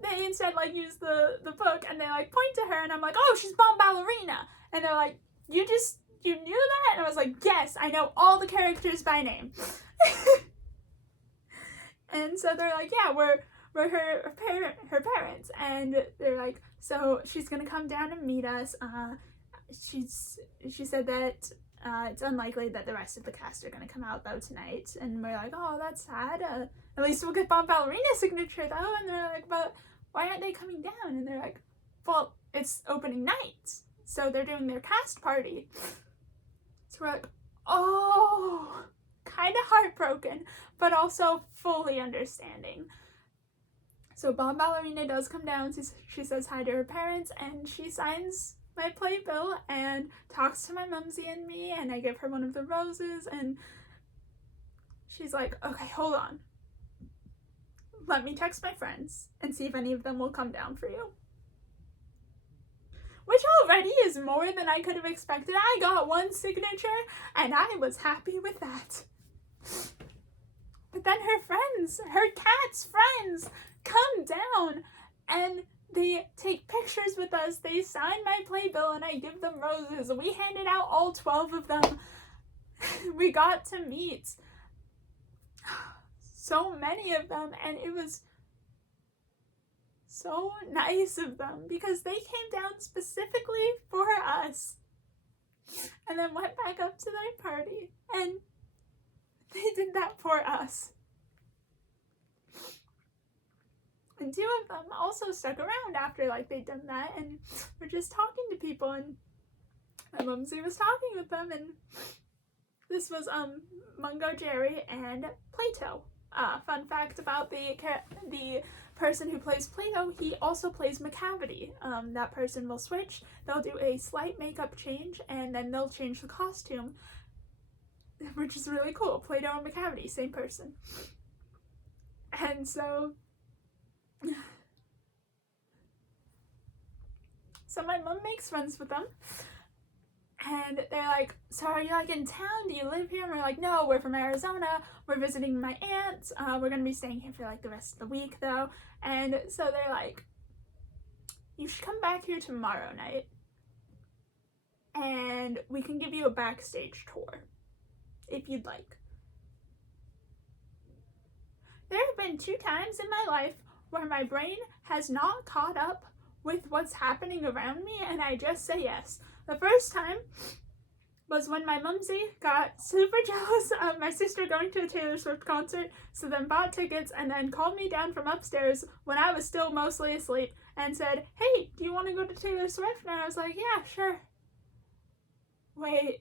they instead, like, use the book, and they, like, point to her, and I'm like, oh, she's Bomb Ballerina, and they're like, you knew that? And I was like, yes, I know all the characters by name. And so they're like, yeah, we're her parents, and they're like, so she's gonna come down and meet us. She said that it's unlikely that the rest of the cast are gonna come out though tonight, and we're like, oh, that's sad. At least we'll get Bomb Ballerina's signature though. And they're like, but why aren't they coming down? And they're like, well, it's opening night, so they're doing their cast party. So we're like, oh, kind of heartbroken, but also fully understanding. So Bomb Ballerina does come down, she says hi to her parents, and she signs my playbill and talks to my mumsy and me, and I give her one of the roses, and she's like, okay, hold on. Let me text my friends and see if any of them will come down for you. Which already is more than I could have expected. I got one signature and I was happy with that. But then her cat's friends, come down and they take pictures with us. They sign my playbill and I give them roses. We handed out all 12 of them. We got to meet so many of them, and it was so nice of them because they came down specifically for us and then went back up to their party and they did that for us. And 2 of them also stuck around after they'd done that and were just talking to people, and my mumsy was talking with them, and this was Mungo Jerry and Plato. Fun fact about the person who plays Plato, he also plays Macavity. That person will switch, they'll do a slight makeup change, and then they'll change the costume, which is really cool. Plato and Macavity, same person. And so my mom makes friends with them, and they're like, so are you in town? Do you live here? And we're like, no, we're from Arizona. We're visiting my aunt. We're gonna be staying here for the rest of the week though. And so they're like, you should come back here tomorrow night and we can give you a backstage tour if you'd like. There have been 2 times in my life where my brain has not caught up with what's happening around me and I just say yes. The first time was when my mumsy got super jealous of my sister going to a Taylor Swift concert, so then bought tickets and then called me down from upstairs when I was still mostly asleep and said, hey, do you want to go to Taylor Swift? And I was like, yeah, sure. Wait.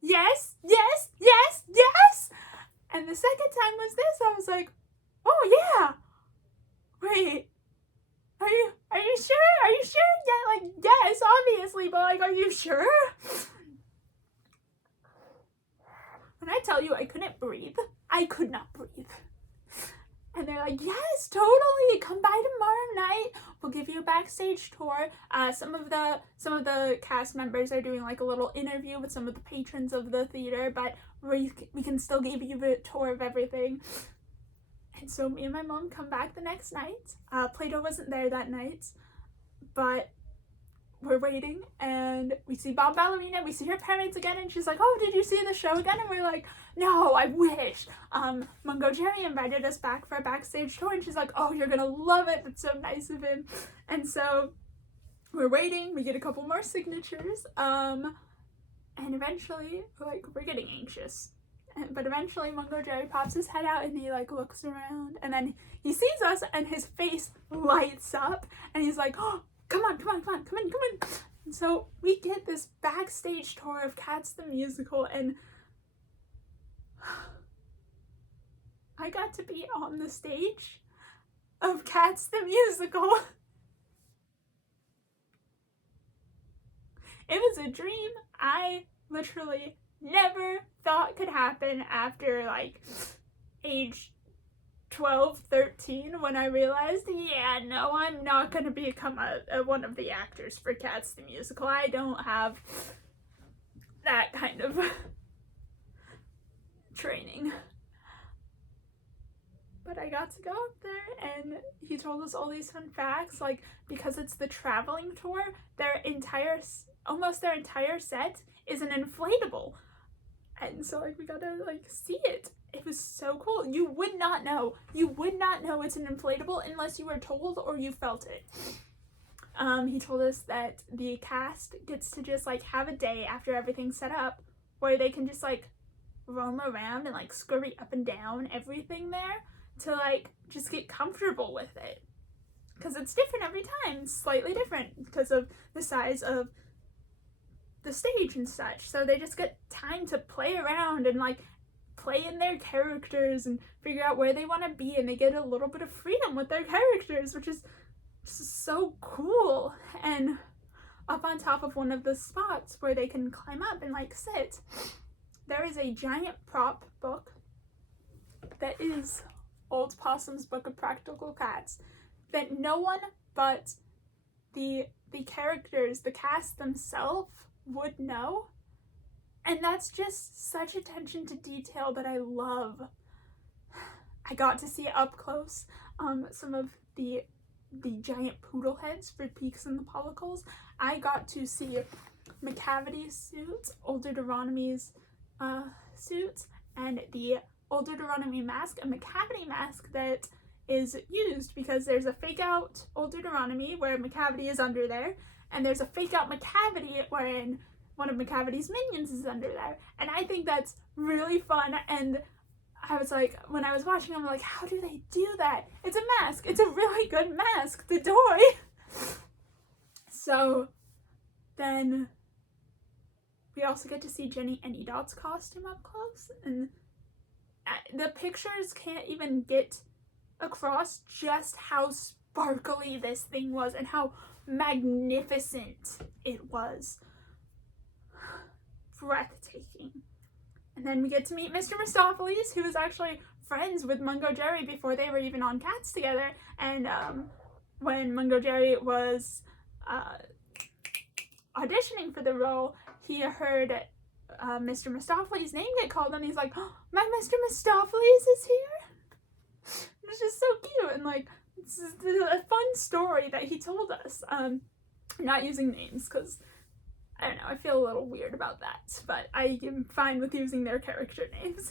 Yes. And the second time was this. I was like, oh yeah. Wait. Are you sure? Are you sure? Yeah, yes, obviously, but are you sure? When I tell you I couldn't breathe, I could not breathe. And they're like, yes, totally, come by tomorrow night. We'll give you a backstage tour. Some of the cast members are doing a little interview with some of the patrons of the theater, but we can still give you a tour of everything. And so me and my mom come back the next night. Plato wasn't there that night, but we're waiting and we see Bomb Ballerina, we see her parents again, and she's like, oh, did you see the show again? And we're like, no, I wish. Mungo Jerry invited us back for a backstage tour, and she's like, oh, you're gonna love it, that's so nice of him. And so we're waiting, we get a couple more signatures, and eventually we're getting anxious. But eventually Mungo Jerry pops his head out and he looks around, and then he sees us and his face lights up and he's like, oh, come on. And so we get this backstage tour of Cats the Musical, and I got to be on the stage of Cats the Musical. It was a dream I literally never thought could happen after age 12, 13, when I realized, yeah, no, I'm not gonna become one of the actors for Cats the Musical. I don't have that kind of training. But I got to go up there and he told us all these fun facts, because it's the traveling tour, almost their entire set is an inflatable. And so we got to see it. It was so cool. You would not know it's an inflatable unless you were told or you felt it. He told us that the cast gets to just have a day after everything's set up where they can just roam around and scurry up and down everything there to just get comfortable with it. Because it's different every time. It's slightly different because of the size of the stage and such. So they just get time to play around and play in their characters and figure out where they want to be, and they get a little bit of freedom with their characters, which is so cool. And up on top of one of the spots where they can climb up and like sit, there is a giant prop book that is Old Possum's Book of Practical Cats that no one but the characters, the cast themselves, would know. And that's just such attention to detail that I love. I got to see up close some of the giant poodle heads for Peeks and the Pollicles. I got to see Macavity's suits, Old Deuteronomy's suits, and the Old Deuteronomy mask, a Macavity mask that is used because there's a fake out Old Deuteronomy where Macavity is under there, and there's a fake out Macavity wherein one of Macavity's minions is under there. And I think that's really fun, and I was like, when I was watching, I'm like, how do they do that? It's a mask. It's a really good mask. The toy. So then we also get to see Jenny and Edot's costume up close, and the pictures can't even get across just how sparkly this thing was and how magnificent it was. Breathtaking. And then we get to meet Mr. Mistopheles, who is actually friends with Mungo Jerry before they were even on Cats together. And when Mungo Jerry was auditioning for the role, he heard Mr. Mistopheles' name get called, and he's like, oh, my Mr. Mistopheles is here? It's just so cute, and like, it's a fun story that he told us. Not using names, because I don't know, I feel a little weird about that, but I am fine with using their character names.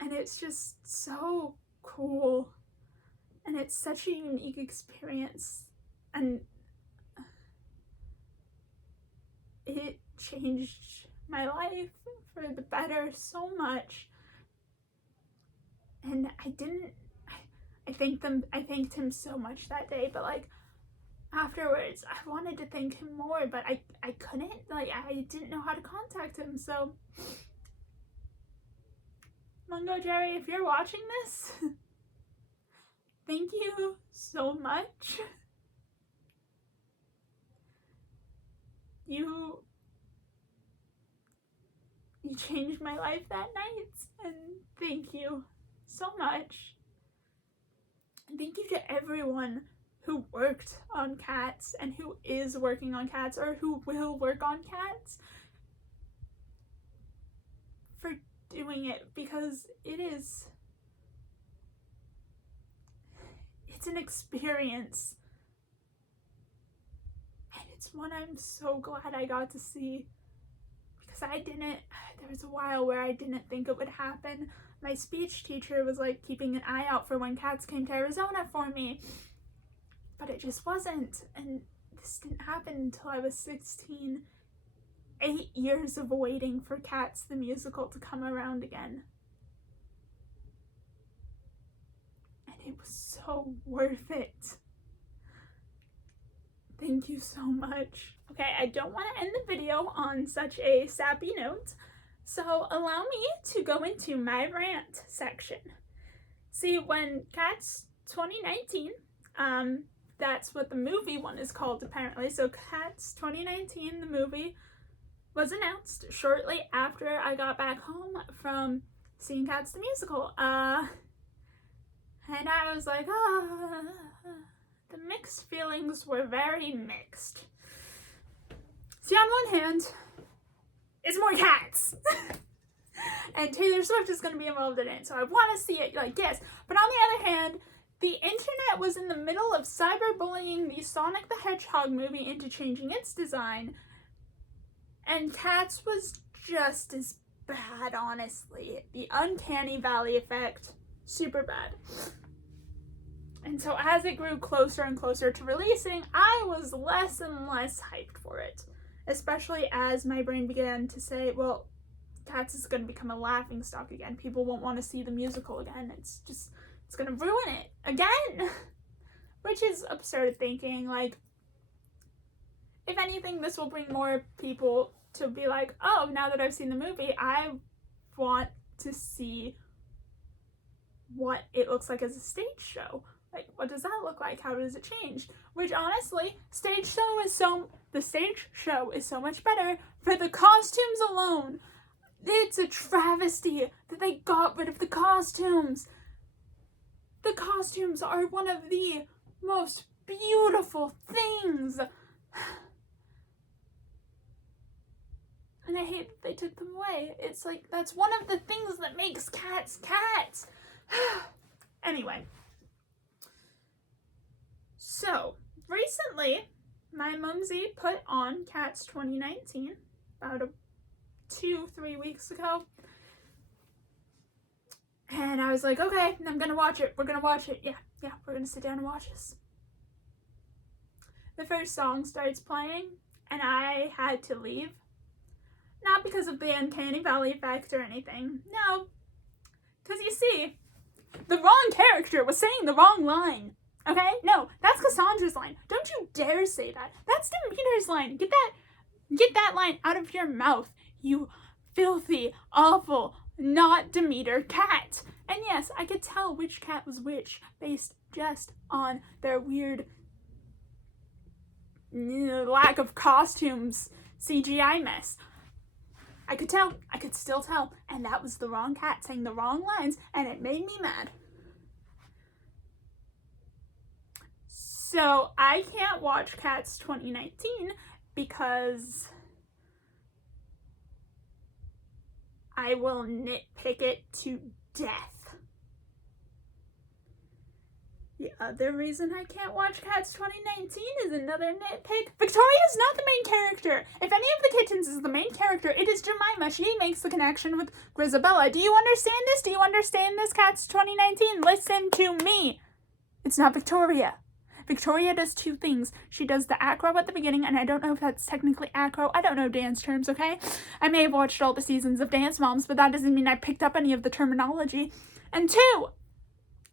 And it's just so cool, and it's such a unique experience, and it changed my life for the better so much. And I thanked him so much that day, but like afterwards I wanted to thank him more, but I couldn't, like I didn't know how to contact him. So Mungo Jerry, if you're watching this, thank you so much. You changed my life that night, and thank you so much. And thank you to everyone who worked on Cats and who is working on Cats or who will work on Cats for doing it, because it's an experience, and it's one I'm so glad I got to see, because there was a while where I didn't think it would happen. My speech teacher was like keeping an eye out for when Cats came to Arizona for me, but it just wasn't, and this didn't happen until I was 16. 8 years of waiting for Cats the musical to come around again. And it was so worth it. Thank you so much. Okay, I don't want to end the video on such a sappy note, so allow me to go into my rant section. See, when Cats 2019, that's what the movie one is called apparently, so Cats 2019, the movie, was announced shortly after I got back home from seeing Cats the musical. And I was like, the mixed feelings were very mixed. See, on one hand, it's more Cats. And Taylor Swift is going to be involved in it, so I want to see it, like, yes. But on the other hand, the internet was in the middle of cyberbullying the Sonic the Hedgehog movie into changing its design, and Cats was just as bad, honestly. The Uncanny Valley effect, super bad. And so as it grew closer and closer to releasing, I was less and less hyped for it. Especially as my brain began to say, well, Cats is going to become a laughingstock again. People won't want to see the musical again. It's going to ruin it again. Which is absurd thinking. Like, if anything, this will bring more people to be like, oh, now that I've seen the movie, I want to see what it looks like as a stage show. Like, what does that look like, how does it change? Which honestly, the stage show is so much better for the costumes alone. It's a travesty that they got rid of the costumes. The costumes are one of the most beautiful things. And I hate that they took them away. It's like, that's one of the things that makes cats cats. Anyway. So, recently, my mumsy put on Cats 2019 about 2-3 weeks ago. And I was like, okay, I'm gonna watch it. We're gonna watch it. Yeah, we're gonna sit down and watch this. The first song starts playing, and I had to leave. Not because of the Uncanny Valley effect or anything. No. Because you see, the wrong character was saying the wrong line. Okay? No, that's Cassandra's line. Don't you dare say that. That's Demeter's line. Get that line out of your mouth, you filthy, awful, not Demeter cat. And yes, I could tell which cat was which based just on their weird lack of costumes CGI mess. I could still tell, and that was the wrong cat saying the wrong lines, and it made me mad. So I can't watch Cats 2019 because I will nitpick it to death. The other reason I can't watch Cats 2019 is another nitpick. Victoria's not the main character. If any of the kittens is the main character, it is Jemima. She makes the connection with Grizabella. Do you understand this? Do you understand this, Cats 2019? Listen to me. It's not Victoria. Victoria does two things. She does the acro at the beginning, and I don't know if that's technically acro. I don't know dance terms, okay? I may have watched all the seasons of Dance Moms, but that doesn't mean I picked up any of the terminology. And two,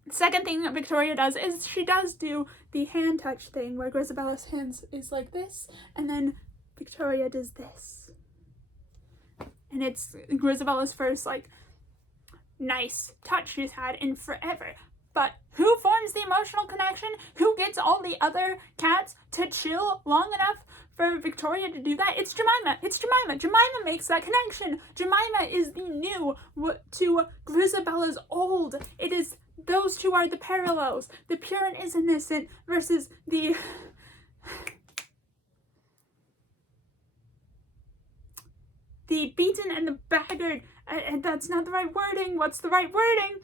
the second thing that Victoria does is she does do the hand touch thing where Grisabella's hands is like this, and then Victoria does this. And it's Grisabella's first, like, nice touch she's had in forever. But who forms the emotional connection? Who gets all the other cats to chill long enough for Victoria to do that? It's Jemima. It's Jemima. Jemima makes that connection. Jemima is the new to Grisabella's old. It is, those two are the parallels. The pure and is innocent versus the beaten and the battered. And that's not the right wording. What's the right wording?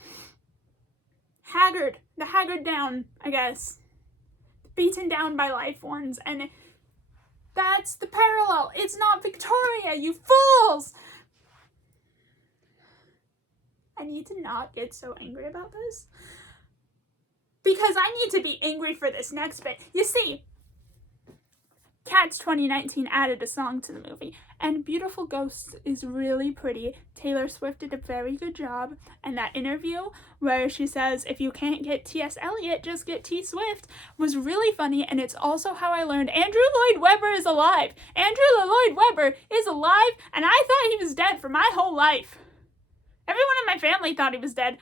Haggard. The haggard down, I guess. Beaten down by life ones. And that's the parallel. It's not Victoria, you fools! I need to not get so angry about this. Because I need to be angry for this next bit. You see, Cats 2019 added a song to the movie, and Beautiful Ghosts is really pretty. Taylor Swift did a very good job, and that interview where she says, if you can't get T.S. Eliot, just get T. Swift, was really funny, and it's also how I learned Andrew Lloyd Webber is alive. Andrew Lloyd Webber is alive, and I thought he was dead for my whole life. Everyone in my family thought he was dead.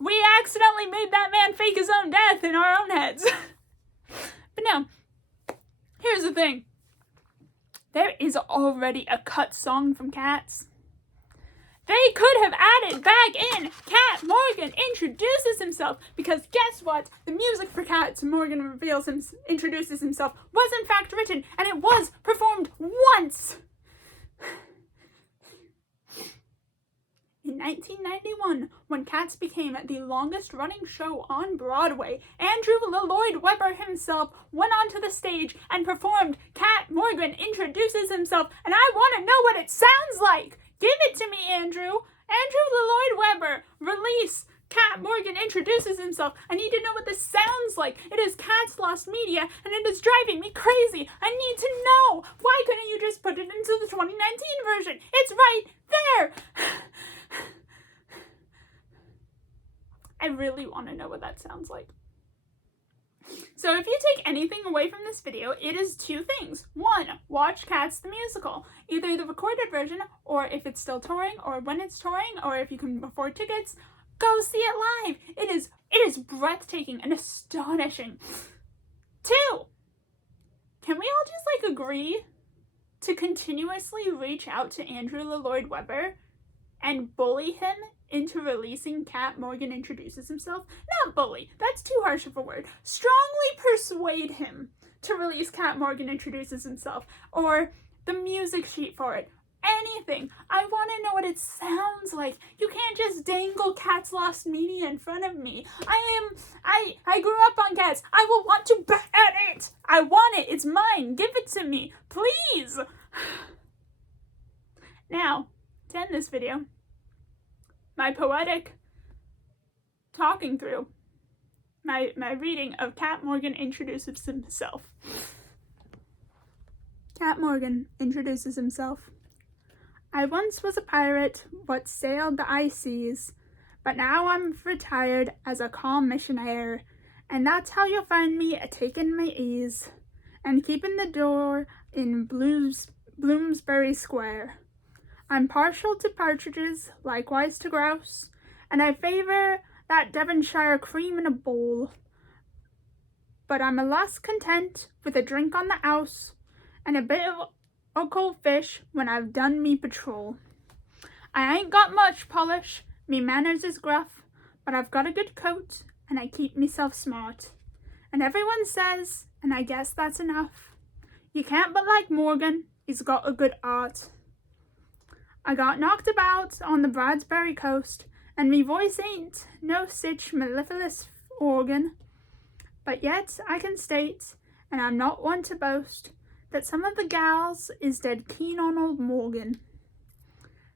We accidentally made that man fake his own death in our own heads. But no. Here's the thing. There is already a cut song from Cats. They could have added back in Cat Morgan introduces himself, because guess what? The music for Cat Morgan introduces himself was in fact written, and it was performed once. In 1991, when Cats became the longest-running show on Broadway, Andrew Lloyd Webber himself went onto the stage and performed Cat Morgan Introduces Himself, and I want to know what it sounds like! Give it to me, Andrew! Andrew Lloyd Webber, release Cat Morgan Introduces Himself. I need to know what this sounds like. It is Cats Lost Media, and it is driving me crazy. I need to know! Why couldn't you just put it into the 2019 version? It's right there! I really want to know what that sounds like. So if you take anything away from this video, it is two things. One, watch Cats the Musical. Either the recorded version, or if it's still touring, or when it's touring, or if you can afford tickets, go see it live. It is It is breathtaking and astonishing. 2, can we all just like agree to continuously reach out to Andrew Lloyd Webber and bully him into releasing Cat Morgan Introduces Himself? Not bully, that's too harsh of a word. Strongly persuade him to release Cat Morgan Introduces Himself, or the music sheet for it. Anything. I want to know what it sounds like. You can't just dangle Cat's Lost Media in front of me. I grew up on Cats. I will want to bet at it. I want it. It's mine. Give it to me. Please. Now, to end this video, my poetic talking through my reading of Cat Morgan Introduces Himself. Cat Morgan introduces himself. I once was a pirate what sailed the ice seas, but now I'm retired as a commissionaire, and that's how you'll find me a-taking my ease, and keeping the door in Bloomsbury Square. I'm partial to partridges, likewise to grouse, and I favour that Devonshire cream in a bowl. But I'm a less content with a drink on the house, and a bit of a cold fish when I've done me patrol. I ain't got much polish, me manners is gruff, but I've got a good coat, and I keep myself smart. And everyone says, and I guess that's enough, you can't but like Morgan, he's got a good art. I got knocked about on the Bradbury coast, and me voice ain't no sich mellifluous organ, but yet I can state, and I'm not one to boast, that some of the gals is dead keen on old Morgan.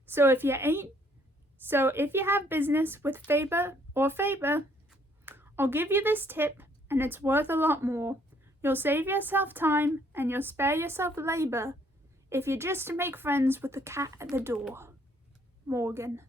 So if you have business with Faber, I'll give you this tip, and it's worth a lot more. You'll save yourself time, and you'll spare yourself labor, if you're just to make friends with the cat at the door. Morgan.